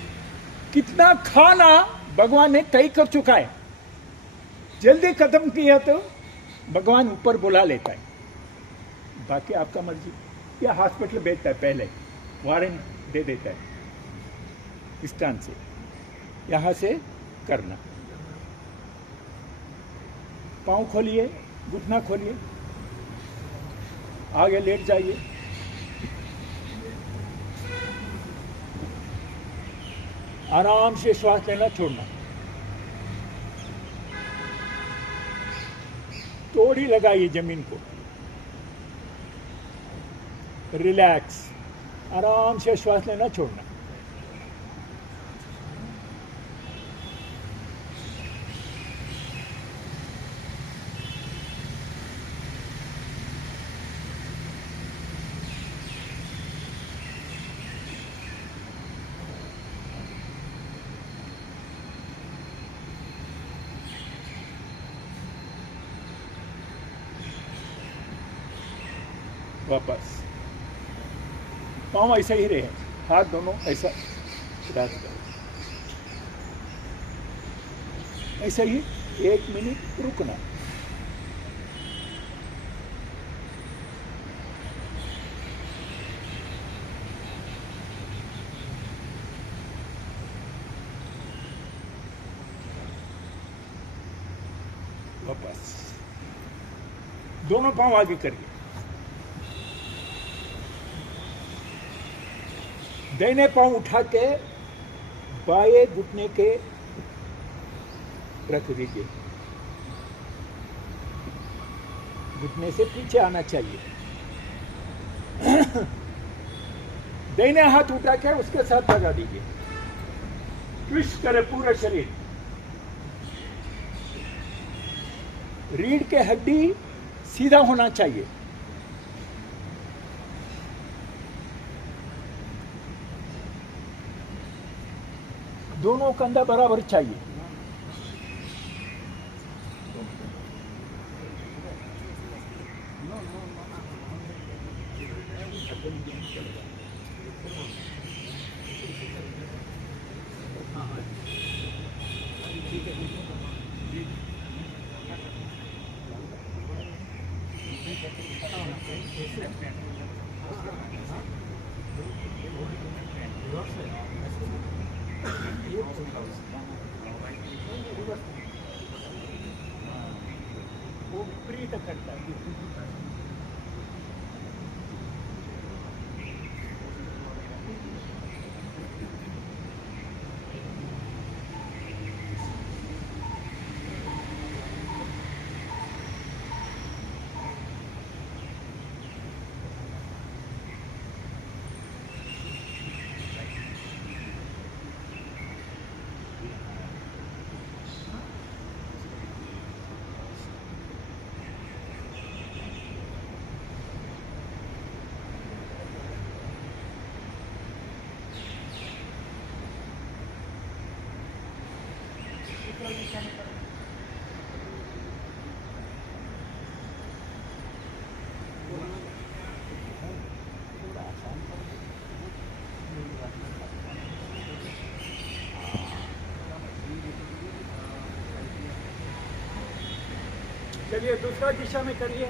कितना खाना भगवान ने तय कर चुका है। जल्दी खत्म किया तो भगवान ऊपर बुला लेता है, बाकी आपका मर्जी। या हॉस्पिटल भेजता है, पहले वारंट दे देता है। इस स्थान से यहां से करना। पांव खोलिए, घुटना खोलिए, आगे लेट जाइए। आराम से श्वास लेना छोड़ना। थोड़ी लगाइए जमीन को। रिलैक्स, आराम से श्वास लेना छोड़ना। वापस पाँव ऐसा ही रहे, हाथ दोनों ऐसा ऐसा ही 1 मिनट रुकना। वापस दोनों पाँव आगे करिए। दाहिने पांव उठा के बाएं घुटने के रख दीजिए। घुटने से पीछे आना चाहिए। दाहिने हाथ उठा के उसके साथ लगा दीजिए। ट्विस्ट करे पूरा शरीर। रीढ़ के हड्डी सीधा होना चाहिए। दोनों कंधा बराबर चाहिए। वो विपरीत करता है। चलिए दूसरा दिशा में करिए।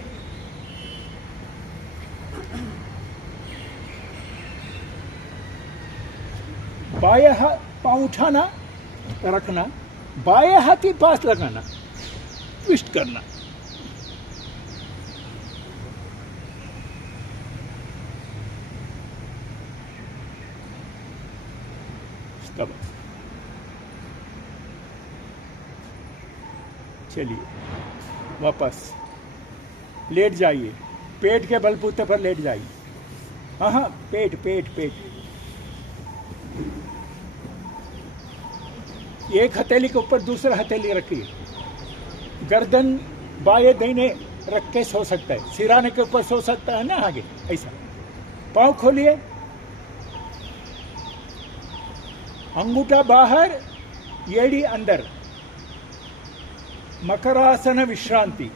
बाएं हाथ पाँव उठाना, रखना, बाएं हाथ ही पास लगाना, ट्विस्ट करना। तब चलिए वापस लेट जाइए, पेट के बलबूते पर लेट जाइए। हाँ हाँ, पेट पेट पेट। एक हथेली के ऊपर दूसरा हथेली रखिए। गर्दन बाएं दाहिने रख के सो सकता है, सिराने के ऊपर सो सकता है ना, आगे ऐसा। पाँव खोलिए, अंगूठा बाहर, एड़ी अंदर। मकरासन विश्रांति।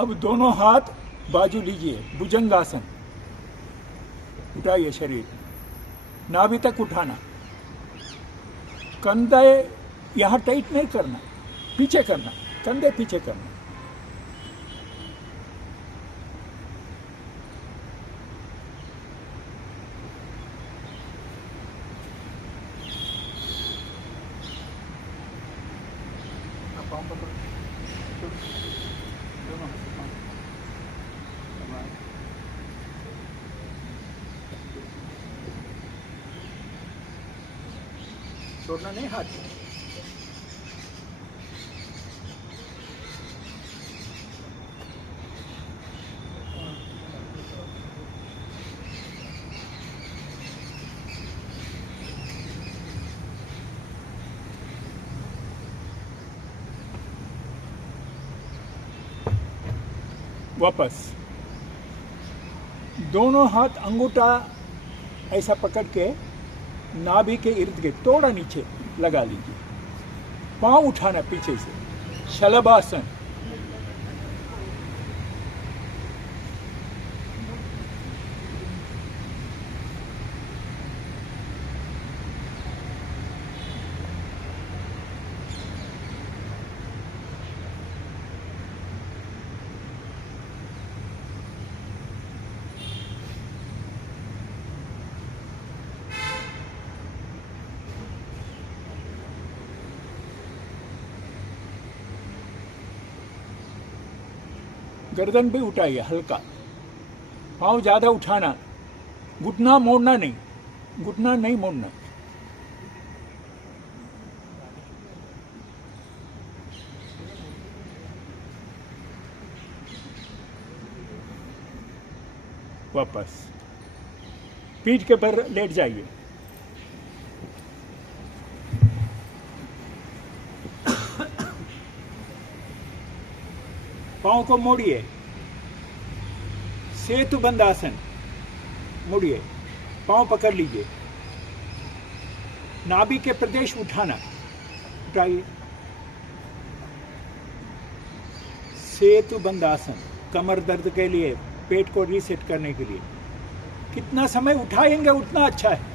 अब दोनों हाथ बाजू लीजिए, भुजंगासन। उठाइए शरीर, नाभि तक उठाना। कंधे यहाँ टाइट नहीं करना, पीछे करना, कंधे पीछे करना। छोड़ना नहीं हाथ। वापस दोनों हाथ अंगूठा ऐसा पकड़ के नाभि के इर्द गिर्द थोड़ा नीचे लगा लीजिए। पांव उठाना पीछे से, शलभासन। गर्दन भी उठाइए हल्का। पाँव ज़्यादा उठाना, घुटना मोड़ना नहीं, घुटना नहीं मोड़ना। वापस पीठ के पर लेट जाइए। पाँव को मोड़िए, सेतु बंद आसन, मुड़िए, पाँव पकड़ लीजिए, नाभि के प्रदेश उठाना, उठाइए। सेतु बंद आसन, कमर दर्द के लिए, पेट को रीसेट करने के लिए। कितना समय उठाएंगे उतना अच्छा है।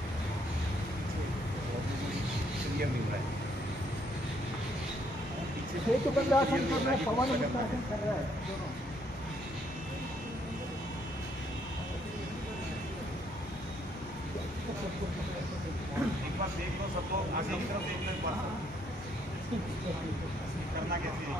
सेतु बंद आसन कर रहा है, पवन मुक्तासन कर रहा है। एक बार देख लो सब लोग, आगे की तरफ देख लो एक बार, करना कैसे है।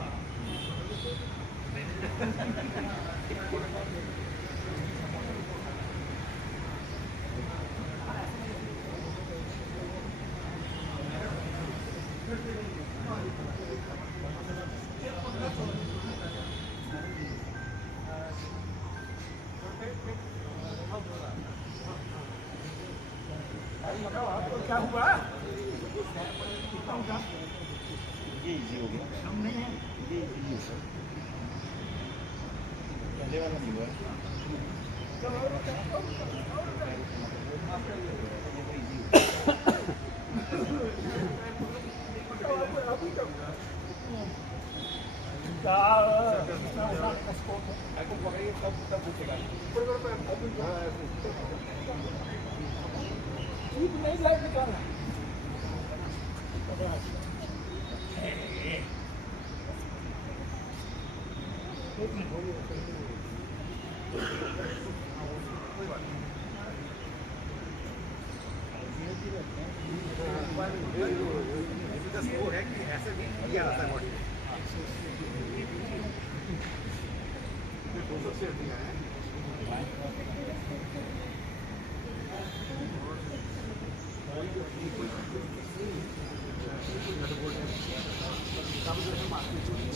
क्या हुआ? ये इजी हो गया। हम नहीं है। ये इजी हो गया। पहले वाला नहीं हुआ। नहीं लाइट निकालना। वो है कि ऐसे भी किया जाता है बॉडी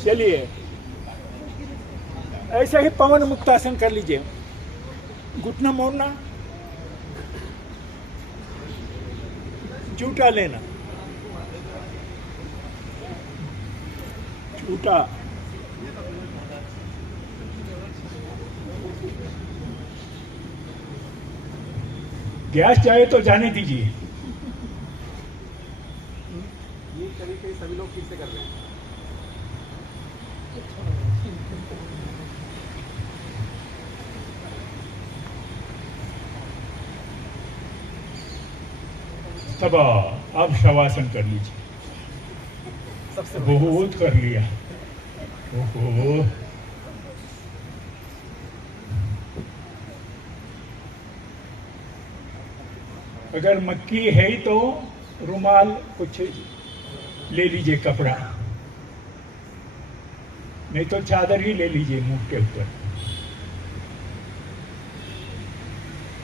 चलिए ऐसे ही पवन मुक्तासन कर लीजिए। घुटना मोड़ना, झूठा लेना, झूठा, गैस जाए तो जाने दीजिए। ये तरीके सभी लोग ठीक से कर रहे हैं। तब अब शवासन कर लीजिए। सबसे बहुत कर लिया। ओहो, अगर मक्की है तो रुमाल कुछ ले लीजिए, कपड़ा, नहीं तो चादर ही ले लीजिए मुंह के ऊपर,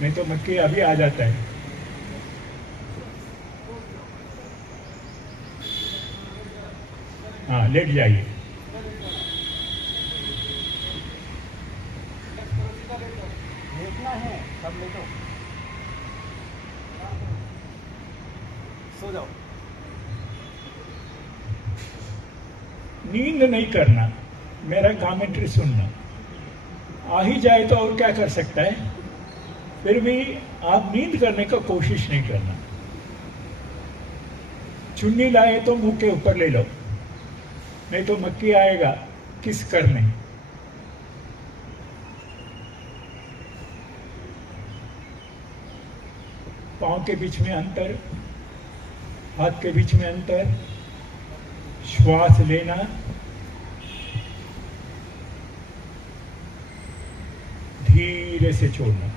नहीं तो मक्की अभी आ जाता है। हाँ, लेट जाइए। देखना है, सब लेटो, सो जाओ। नींद नहीं करना, मेरा कमेंट्री सुनना। आ ही जाए तो और क्या कर सकता है, फिर भी आप नींद करने का कोशिश नहीं करना। चुन्नी लाए तो मुंह के ऊपर ले लो, नहीं तो मक्खी आएगा किस करने। पांव के बीच में अंतर, हाथ के बीच में अंतर, श्वास लेना, धीरे से छोड़ना।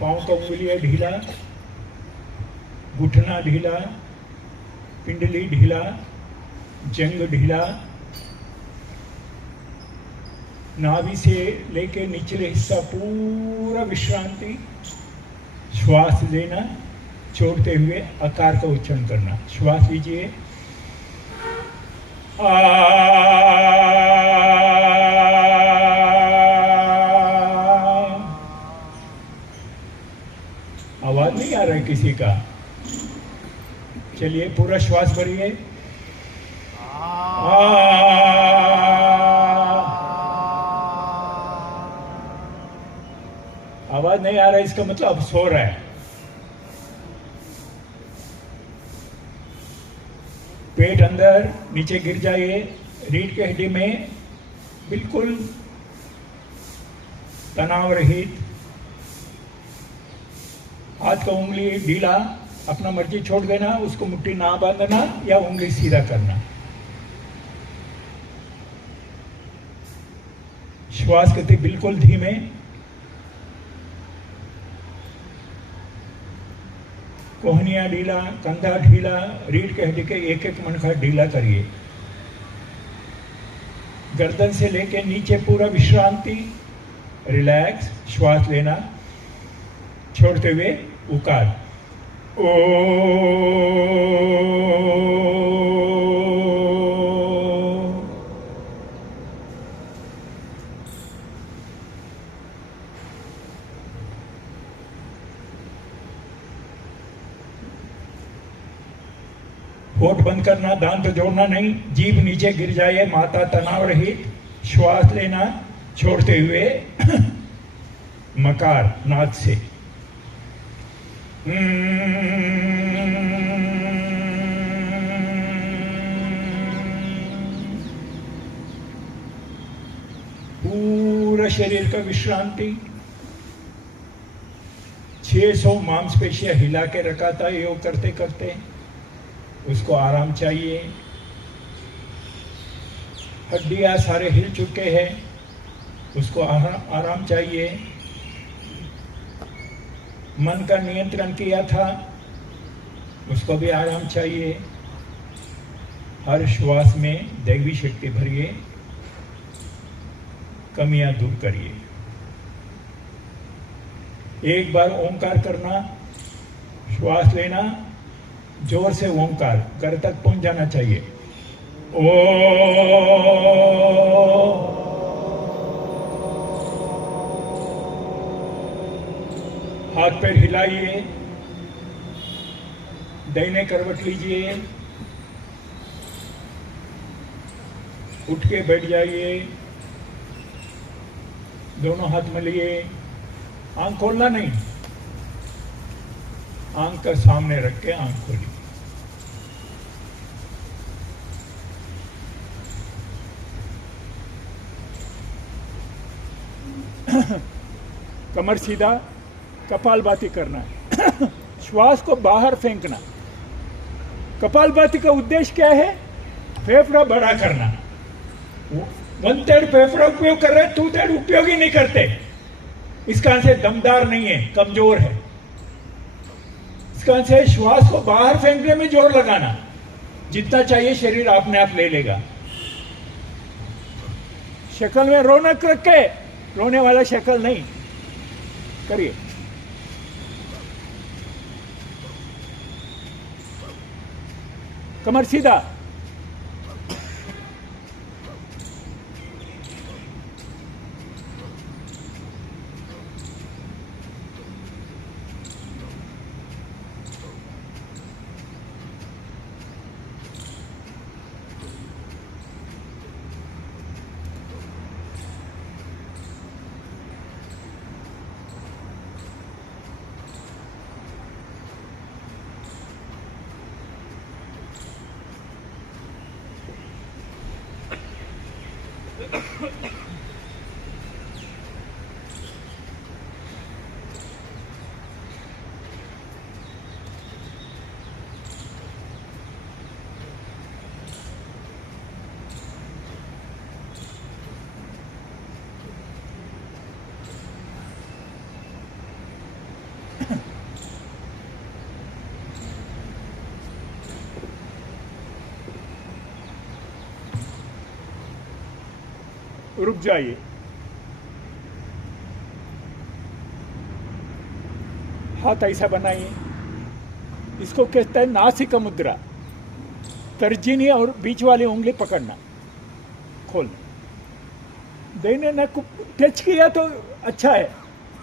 पांव का उंगलियां ढीला, घुटना ढीला, पिंडली ढीला, जंग ढीला, नाभि से लेके निचले हिस्सा पूरा विश्रांति, श्वास लेना, छोड़ते हुए आकार का उच्चारण करना। श्वास लीजिए, आवाज नहीं आ रहा है किसी का। चलिए पूरा श्वास भरिए, आवाज नहीं आ रहा है, इसका मतलब अब सो रहा है। पेट अंदर नीचे गिर जाइए, रीढ़ की हड्डी में बिल्कुल तनाव रहित, हाथ का उंगली ढीला, अपना मर्जी छोड़ देना, उसको मुट्ठी ना बांधना या उंगली सीधा करना। श्वास गति बिल्कुल धीमे, कोहनिया ढीला, कंधा ढीला, रीढ़ के हड्डी के एक एक मनखा ढीला करिए। गर्दन से लेके नीचे पूरा विश्रांति, रिलैक्स, श्वास लेना, छोड़ते हुए उकार। ओ होठ बंद करना, दांत जोड़ना नहीं, जीभ नीचे गिर जाए, माथा तनाव रहित, श्वास लेना, छोड़ते हुए मकार नाक से। पूरा शरीर का विश्रांति। 600 मांसपेशियां हिला के रखा था योग करते करते, उसको आराम चाहिए। हड्डियां सारे हिल चुके हैं, उसको आराम चाहिए। मन का नियंत्रण किया था, उसको भी आराम चाहिए। हर श्वास में दैवी शक्ति भरिए, कमियां दूर करिए। एक बार ओंकार करना, श्वास लेना, जोर से ओंकार घर तक पहुंच जाना चाहिए। ओ हाथ पैर हिलाइए, दाहिने करवट लीजिए, उठ के बैठ जाइए, दोनों हाथ मलिए, आंख खोलना नहीं, आंख का सामने रख के आंख खोली। कमर सीधा, कपालभाति करना है। श्वास को बाहर फेंकना। कपालभाति का उद्देश्य क्या है? फेफड़ा बड़ा करना। 1/3 फेफड़ा उपयोग कर रहे हैं, 2/3 उपयोग ही नहीं करते। इसका से दमदार नहीं है, कमजोर है। इसका से श्वास को बाहर फेंकने में जोर लगाना। जितना चाहिए शरीर अपने आप ले लेगा। शक्ल में रौनक रख के, रोने वाला शक्ल नहीं करिए। कमर सीधा। रुक जाइए। हाथ ऐसा बनाइए, इसको कहता है नासिका मुद्रा। तर्जनी और बीच वाली उंगली पकड़ना, खोल देने ना, टच किया तो अच्छा है,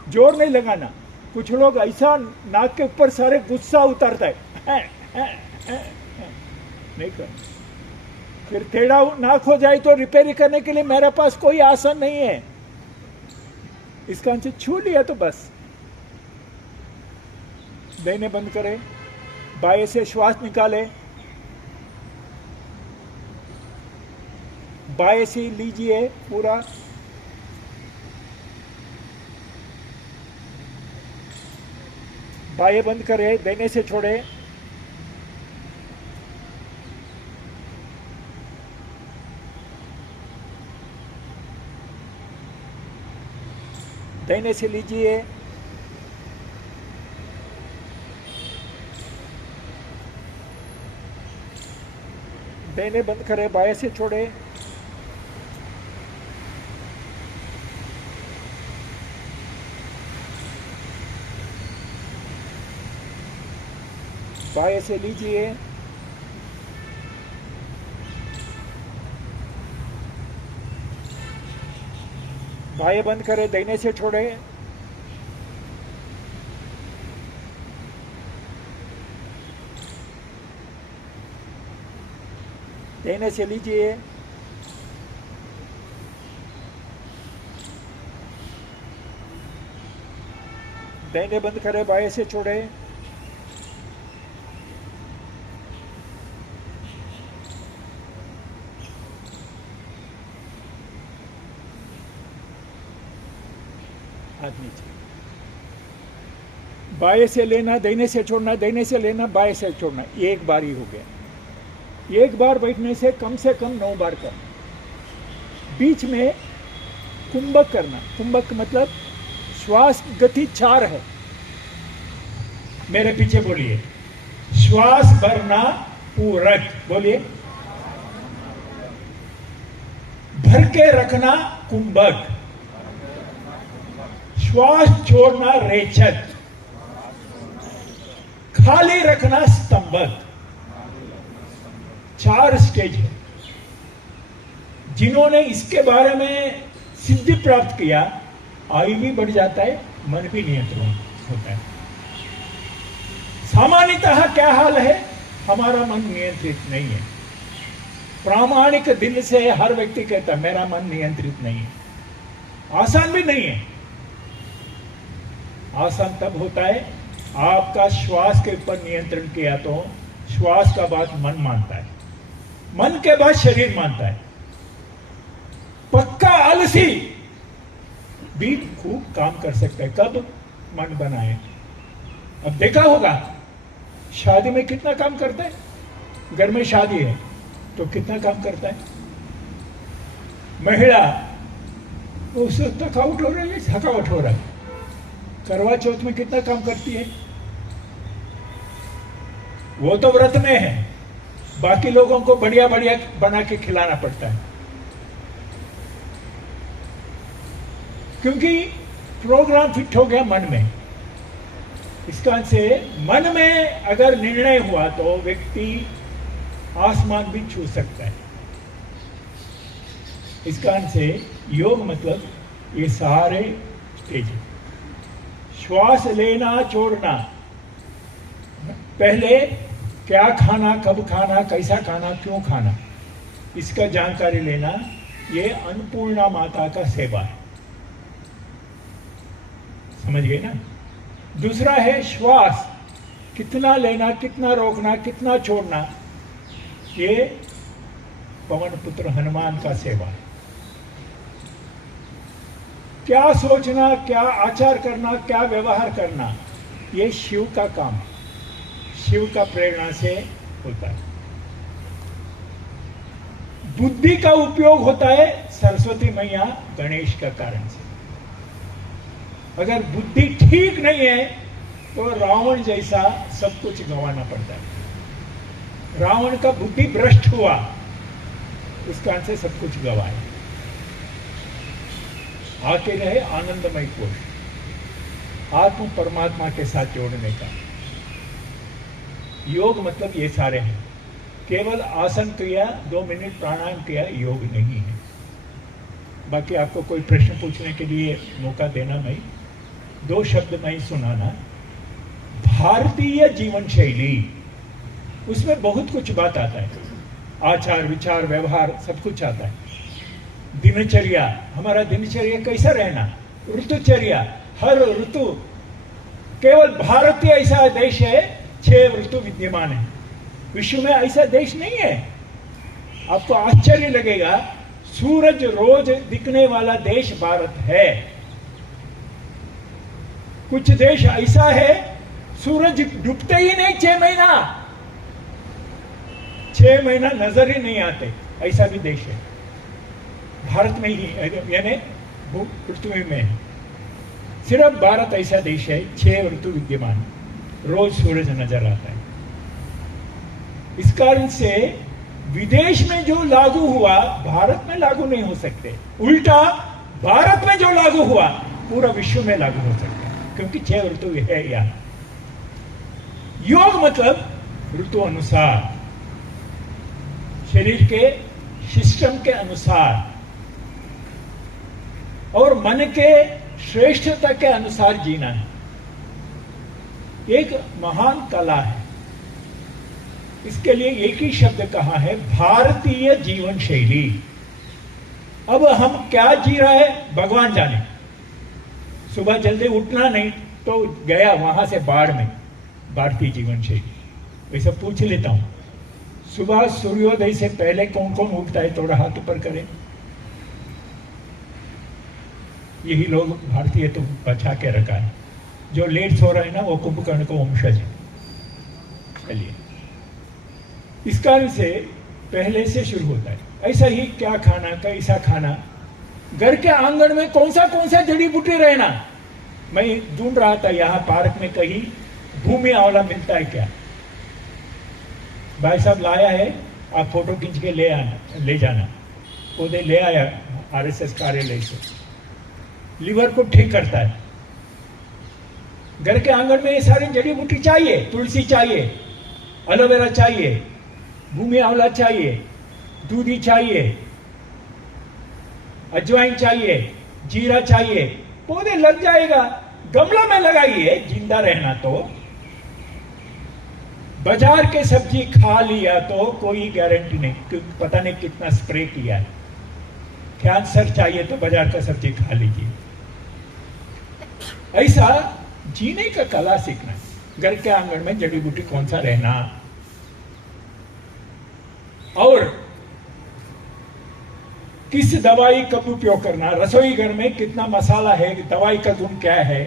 जोर नहीं लगाना। कुछ लोग ऐसा नाक के ऊपर सारे गुस्सा उतारता है, नहीं करना। फिर टेढ़ा नाक हो जाए तो रिपेयरिंग करने के लिए मेरे पास कोई आसन नहीं है। इसका अंश छू लिया तो बस। देने बंद करें, बाएं से श्वास निकाले, बाएं से लीजिए पूरा, बाएं बंद करें, देने से छोड़े, देने से लीजिए, देने बंद करें, बाएं से छोड़े, बाएं से लीजिए, बाएं बंद करें, दाहिने से छोड़े, दाहिने से लीजिए, दाहिने बंद करें, बाएं से छोड़े, हाथ नीचे, बाएं से लेना, दाहिने से छोड़ना, दाहिने से लेना, बाएं से छोड़ना। एक बार ही हो गया। एक बार बैठने से कम 9 बार करना। बीच में कुंभक करना। कुंभक मतलब श्वास गति 4 है। मेरे पीछे बोलिए, श्वास भरना पूरक, बोलिए, भर के रखना कुंभक, श्वास छोड़ना रेचक, खाली रखना स्तंभक। 4 स्टेज है। जिन्होंने इसके बारे में सिद्धि प्राप्त किया, आयु भी बढ़ जाता है, मन भी नियंत्रण होता है। सामान्यतः क्या हाल है, हमारा मन नियंत्रित नहीं है। प्रामाणिक दिल से हर व्यक्ति कहता है मेरा मन नियंत्रित नहीं है। आसान भी नहीं है। आसान तब होता है आपका श्वास के ऊपर नियंत्रण किया तो श्वास का बात मन मानता है, मन के बाद शरीर मानता है। पक्का आलसी भी खूब काम कर सकता है, कब मन बनाए। अब देखा होगा शादी में कितना काम करता है। घर में शादी है तो कितना काम करता है महिला, उससे थकावट हो रही है, थकावट हो रहा है। करवा चौथ में कितना काम करती है, वो तो व्रत में है, बाकी लोगों को बढ़िया बढ़िया बना के खिलाना पड़ता है, क्योंकि प्रोग्राम फिट हो गया मन में। इसका से मन में अगर निर्णय हुआ तो व्यक्ति आसमान भी छू सकता है। इसका से योग मतलब ये सारे स्टेज, श्वास लेना छोड़ना, पहले क्या खाना, कब खाना, कैसा खाना, क्यों खाना, इसका जानकारी लेना, ये अन्नपूर्णा माता का सेवा है। समझ गए ना। दूसरा है श्वास, कितना लेना, कितना रोकना, कितना छोड़ना, ये पवन पुत्र हनुमान का सेवा है। क्या सोचना, क्या आचार करना, क्या व्यवहार करना, ये शिव का काम है, शिव का प्रेरणा से होता है। बुद्धि का उपयोग होता है सरस्वती मैया गणेश का कारण से। अगर बुद्धि ठीक नहीं है तो रावण जैसा सब कुछ गंवाना पड़ता है। रावण का बुद्धि भ्रष्ट हुआ, उस कारण से सब कुछ गंवाए। आके रहे आनंदमय कोश। आत्म परमात्मा के साथ जोड़ने का। योग मतलब ये सारे हैं। केवल आसन क्रिया 2 मिनट प्राणायाम किया योग नहीं है। बाकी आपको कोई प्रश्न पूछने के लिए मौका देना नहीं, 2 शब्द मैं सुनाना। भारतीय जीवन शैली, उसमें बहुत कुछ बात आता है, आचार विचार व्यवहार सब कुछ आता है। दिनचर्या, हमारा दिनचर्या कैसा रहना, ऋतुचर्या, हर ऋतु, केवल भारतीय ऐसा देश है 6 ऋतु विद्यमान है, विश्व में ऐसा देश नहीं है। आपको आश्चर्य लगेगा, सूरज रोज दिखने वाला देश भारत है। कुछ देश ऐसा है सूरज डूबते ही नहीं 6 महीना, 6 महीना नजर ही नहीं आते, ऐसा भी देश है। भारत में ही यानी पृथ्वी में है। सिर्फ भारत ऐसा देश है 6 ऋतु विद्यमान, रोज सूरज नजर आता है। इस कारण से विदेश में जो लागू हुआ भारत में लागू नहीं हो सकते, उल्टा भारत में जो लागू हुआ पूरा विश्व में लागू हो सकता है, क्योंकि 6 ऋतु है यहाँ। योग मतलब ऋतु अनुसार, शरीर के सिस्टम के अनुसार और मन के श्रेष्ठता के अनुसार जीना है। एक महान कला है। इसके लिए एक ही शब्द कहा है, भारतीय जीवन शैली। अब हम क्या जी रहा है भगवान जाने। सुबह जल्दी उठना नहीं तो गया वहां से बाढ़ में, भारतीय जीवन शैली। वैसे पूछ लेता हूं, सुबह सूर्योदय से पहले कौन कौन उठता है, थोड़ा हाथ ऊपर करें। यही लोग भारतीय तो बचा के रखा है। जो लेट सो रहा है ना वो कुंभकर्ण को वंशज है। चलिए, इस कारण से पहले से शुरू होता है। ऐसा ही क्या खाना, कैसा खाना, घर के आंगन में कौन सा जड़ी बूटी रहना। मैं ढूंढ रहा था यहाँ पार्क में कहीं भूमि आंवला मिलता है क्या। भाई साहब लाया है, आप फोटो खींच के ले जाना। पौधे ले आया आरएसएस कार्यालय से। लीवर को ठीक करता है। घर के आंगन में ये सारी जड़ी बूटी चाहिए। तुलसी चाहिए, एलोवेरा चाहिए, भूमि आंवला चाहिए, दूधी चाहिए, अजवाइन चाहिए, जीरा चाहिए। पौधे लग जाएगा। गमला में लगाइए जिंदा रहना। तो बाजार के सब्जी खा लिया तो कोई गारंटी नहीं, क्योंकि पता नहीं कितना स्प्रे किया है। कैंसर चाहिए तो बाजार का सब्जी खा लीजिए। ऐसा जीने का कला सीखना है। घर के आंगन में जड़ी बूटी कौन सा रहना, और किस दवाई कब उपयोग करना, रसोई घर में कितना मसाला है, दवाई का गुण क्या है,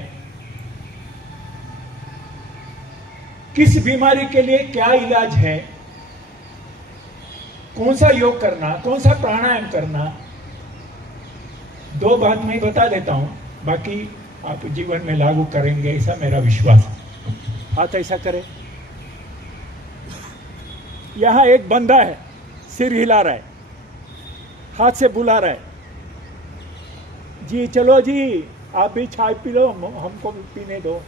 किस बीमारी के लिए क्या इलाज है, कौन सा योग करना, कौन सा प्राणायाम करना। 2 बात मैं बता देता हूं, बाकी आप जीवन में लागू करेंगे ऐसा मेरा विश्वास है। हाथ ऐसा करें। यहां एक बंदा है, सिर हिला रहा है, हाथ से बुला रहा है, जी चलो जी आप भी चाय पी लो, हमको भी पीने दो।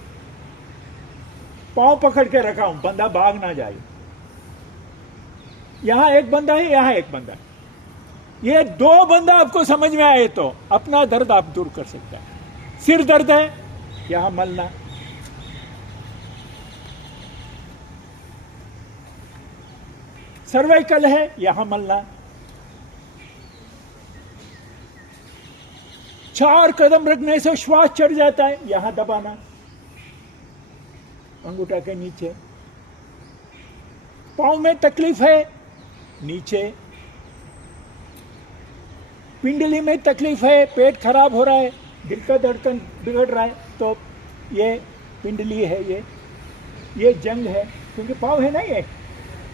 पांव पकड़ के रखा हूं, बंदा भाग ना जाए। यहां एक बंदा है, यहां एक बंदा है। ये 2 बंदा आपको समझ में आए तो अपना दर्द आप दूर कर सकते हैं। सिर दर्द है, यहां मलना। सर्वाइकल है, यहां मलना। 4 कदम रखने से श्वास चढ़ जाता है, यहां दबाना अंगूठा के नीचे। पांव में तकलीफ है, नीचे। पिंडली में तकलीफ है, पेट खराब हो रहा है, दिल का धड़कन बिगड़ रहा है, तो ये पिंडली है, ये जंग है, क्योंकि पांव है ना ये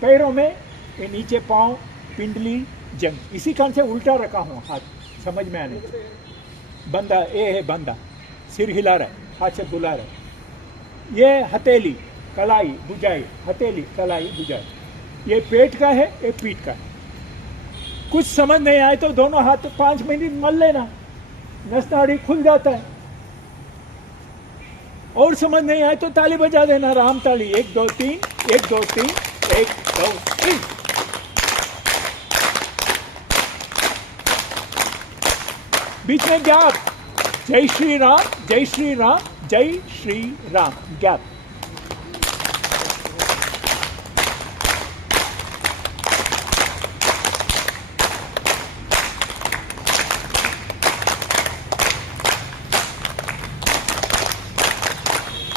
पैरों में, ये नीचे पांव, पिंडली, जंग। इसी कारण से उल्टा रखा हूं हाथ, समझ में आने। बंदा, ये है बंदा, सिर हिला रहा है, हाथ से बुला रहा है। ये हथेली, कलाई, भुजाई, हथेली, कलाई, भुजाई। ये पेट का है, ये पीठ का है। कुछ समझ नहीं आए तो दोनों हाथ 5 मिनट मल लेना, नस नाड़ी खुल जाता है। और समझ नहीं आए तो ताली बजा देना, राम ताली। 1 2 3, 1 2 3, 1 2 3। बीच में गैप। जय श्री राम, जय श्री राम, जय श्री राम, गैप।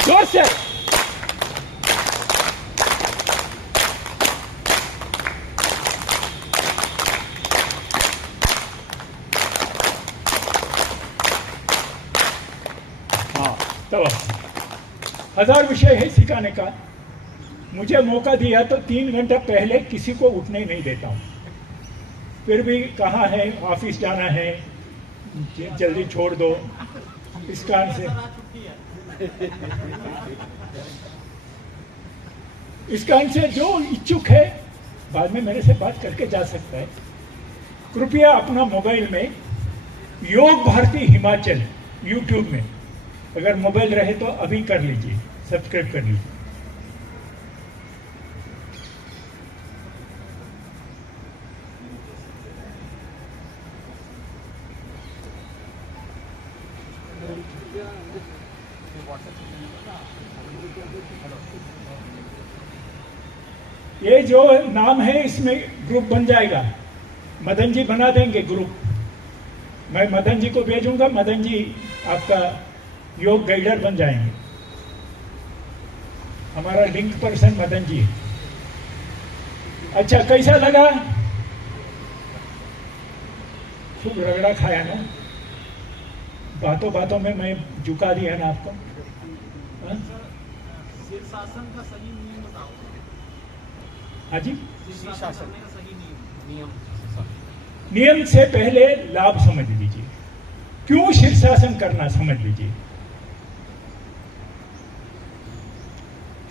जोर से। हाँ, तो 1000 विषय है सिखाने का। मुझे मौका दिया तो 3 घंटा पहले किसी को उठने नहीं देता हूँ। फिर भी कहाँ है, ऑफिस जाना है, जल्दी छोड़ दो। इस कारण से जो इच्छुक है बाद में मेरे से बात करके जा सकता है। कृपया अपना मोबाइल में योग भारती हिमाचल यूट्यूब में अगर मोबाइल रहे तो अभी कर लीजिए, सब्सक्राइब कर लीजिए। ये जो नाम है इसमें ग्रुप बन जाएगा। मदन जी बना देंगे ग्रुप। मैं मदन जी को भेजूंगा, मदन जी आपका योग गाइडर बन जाएंगे। हमारा लिंक पर्सन मदन जी। अच्छा, कैसा लगा? खूब रगड़ा खाया ना? बातों बातों में मैं झुका दिया ना आपको? शीर्षासन का सही नियम बताओ। हाँ जी, शीर्षासन का सही नियम। नियम से पहले लाभ समझ लीजिए। क्यों शीर्षासन करना समझ लीजिए।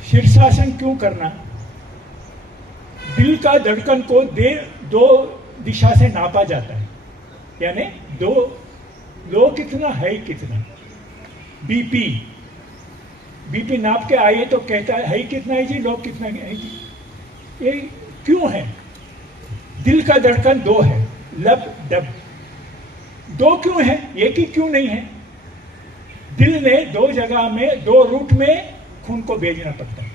शीर्षासन क्यों करना? दिल का धड़कन को दो दिशा से नापा जाता है, यानी दो लो कितना है कितना। बीपी नाप के आइए तो कहता है कितना है जी, लो कितना है जी। ये क्यों है? दिल का धड़कन 2 है, लब डब। 2 क्यों है? एक ही क्यों नहीं है? दिल ने 2 जगह में 2 रूट में खून को भेजना पड़ता है।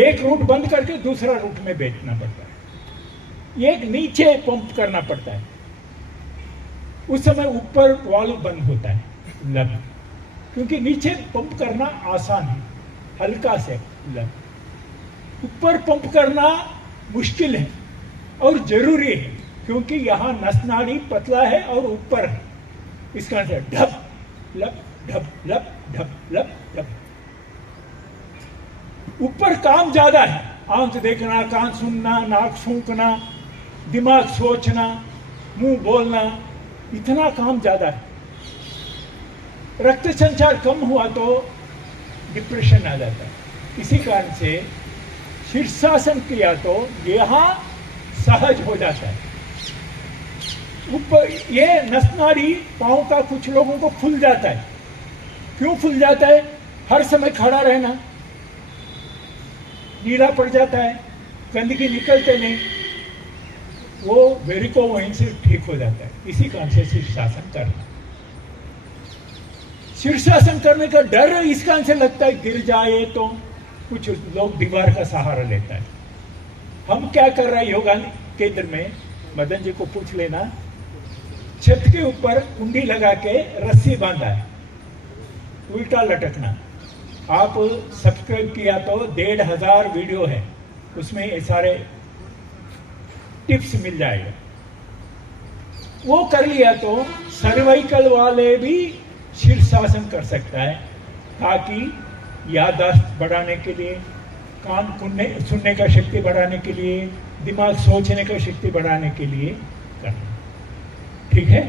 एक रूट बंद करके दूसरा रूट में भेजना पड़ता है। एक नीचे पंप करना पड़ता है, उस समय ऊपर वाल्व बंद होता है, लब। क्योंकि नीचे पंप करना आसान है, हल्का से लब। ऊपर पंप करना मुश्किल है और जरूरी है, क्योंकि यहां नस नाड़ी पतला है और ऊपर है। इसका से ढप लब ढप लब ढप लब ढप। ऊपर काम ज्यादा है, आंख देखना, कान सुनना, नाक सूंघना, दिमाग सोचना, मुंह बोलना, इतना काम ज्यादा है। रक्त संचार कम हुआ तो डिप्रेशन आ जाता है। इसी कारण से शीर्षासन किया तो यहां सहज हो जाता है। ऊपर ये नसनाड़ी पांव का कुछ लोगों को फूल जाता है। क्यों फूल जाता है? हर समय खड़ा रहना, नीला पड़ जाता है, गंदगी निकलते नहीं, वो वेरिकोवेन से ठीक हो जाता है। इसी कारण से शीर्षासन करना। शीर्षासन करने का डर इस कारण से लगता है गिर जाए तो। कुछ लोग दीवार का सहारा लेता है। हम क्या कर रहे हैं योगा केंद्र में, मदन जी को पूछ लेना, छत के ऊपर कुंडी लगा के रस्सी बांधा है, उल्टा लटकना। आप सब्सक्राइब किया तो 1500 वीडियो है, उसमें ये सारे टिप्स मिल जाएगा। वो कर लिया तो सर्वाइकल वाले भी शीर्षासन कर सकता है, ताकि याददाश्त बढ़ाने के लिए, कान सुनने का शक्ति बढ़ाने के लिए, दिमाग सोचने का शक्ति बढ़ाने के लिए करना। ठीक है?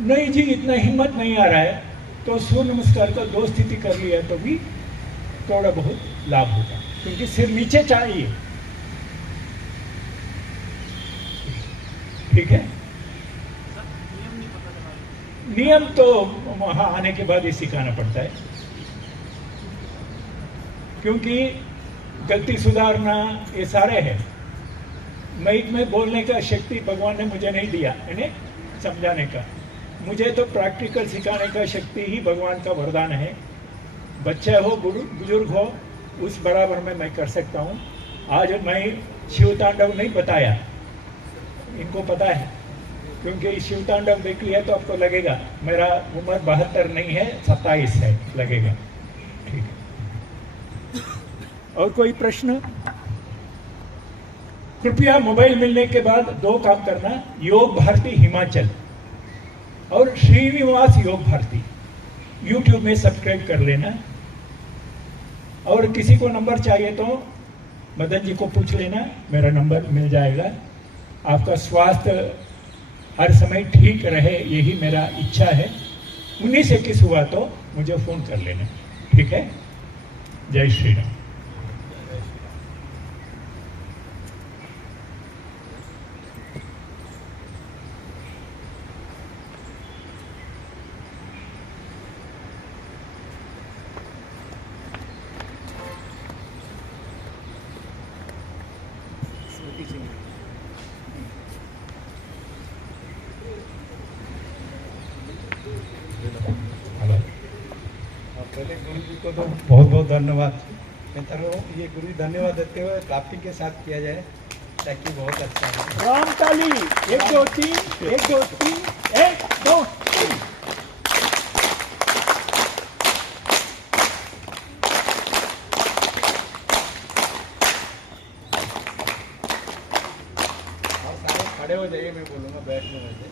नहीं जी, इतना हिम्मत नहीं आ रहा है तो सूर्य नमस्कार का 2 स्थिति कर लिया तो भी थोड़ा बहुत लाभ होगा, क्योंकि सिर नीचे चाहिए। ठीक है? नियम तो वहां आने के बाद ही सिखाना पड़ता है। क्योंकि गलती सुधारना ये सारे है। माइक में बोलने का शक्ति भगवान ने मुझे नहीं दिया, यानी समझाने का। मुझे तो प्रैक्टिकल सिखाने का शक्ति ही भगवान का वरदान है। बच्चे हो बुजुर्ग हो, उस बराबर में मैं कर सकता हूँ। आज मैं शिव तांडव नहीं बताया, इनको पता है, क्योंकि शिव तांडव देख लिया तो आपको लगेगा मेरा उम्र 72 नहीं है, 27 है, लगेगा। ठीक है, और कोई प्रश्न? कृपया मोबाइल मिलने के बाद 2 काम करना, योग भारती हिमाचल और श्रीनिवास योग भारती यूट्यूब में सब्सक्राइब कर लेना। और किसी को नंबर चाहिए तो मदन जी को पूछ लेना, मेरा नंबर मिल जाएगा। आपका स्वास्थ्य हर समय ठीक रहे, यही मेरा इच्छा है। 19-21 हुआ तो मुझे फोन कर लेना, ठीक है? जय श्री राम। पहले गुरु जी को तो बहुत बहुत धन्यवाद। मैं तो ये गुरु जी धन्यवाद देते हुए काफी के साथ किया जाए ताकि बहुत अच्छा है। राम ताली 1 2 3 1 2 3 1 2 3। और सारे खड़े हो जाइए, मैं बोलूँगा बैठने में।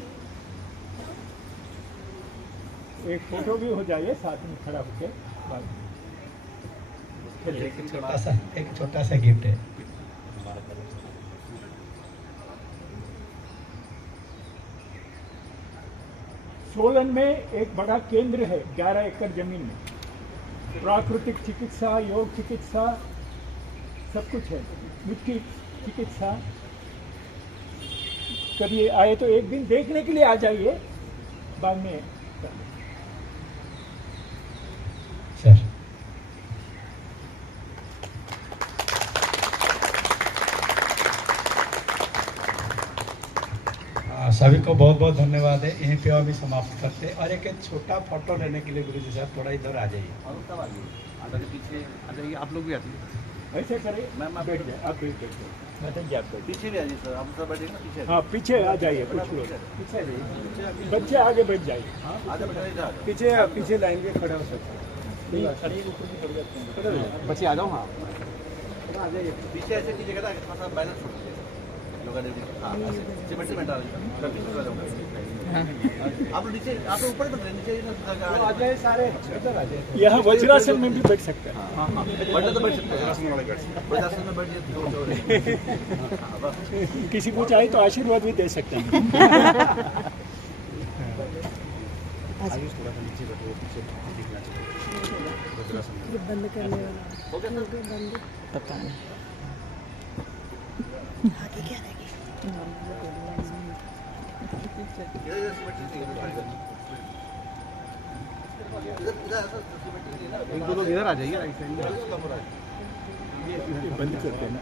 एक फोटो भी हो जाइए साथ में खड़ा होके। एक छोटा सा गिफ्ट है। सोलन में एक बड़ा केंद्र है 11 एकड़ जमीन में। प्राकृतिक चिकित्सा, योग चिकित्सा, सब कुछ है। मिट्टी चिकित्सा। कभी आए तो एक दिन देखने के लिए आ जाइए। बाद में सर सभी को बहुत बहुत धन्यवाद है। यहीं पे अभी समाप्त करते हैं। और एक छोटा फोटो लेने के लिए गुरु जी साहब थोड़ा इधर आ जाइए। पीछे आ जाइए, आप लोग भी आइए। ऐसे करें, मैम आप बैठ जाए, आप बैठ जाइए, मैं जी आप पीछे भी आ जाइए सर, आप सब बैठिए ना पीछे। हाँ पीछे आ जाइए, कुछ लोग पीछे रहिए, बच्चे आगे बैठ जाइए। आगे बैठिए, पीछे पीछे लाइन में खड़े हो सकते हैं। बच्चे आ जाओ। हाँ आ जाइए पीछे, ऐसे कीजिएगा ना थोड़ा सा बैलेंस छोड़ दीजिए लोग। हाँ सीमेंट आ आप नीचे, आप ऊपर बैठ रहे, नीचे आ जाए सारे, इधर आ जाए। यहाँ वज्रासन में भी बैठ सकते हैं। हाँ बैठे तो बैठ सकते हैं, वज्रासन में बैठ जाइए। किसी को चाहे तो आशीर्वाद भी दे सकते हैं। आयुष थोड़ा सा नीचे बैठो, पीछे दिखना चाहिए वज्रासन। बंद करने वाला बंद पता नहीं आगे क्या रहेगी। एक दो लोग इधर आ जाइए, राइट साइड में बंद करते हैं ना।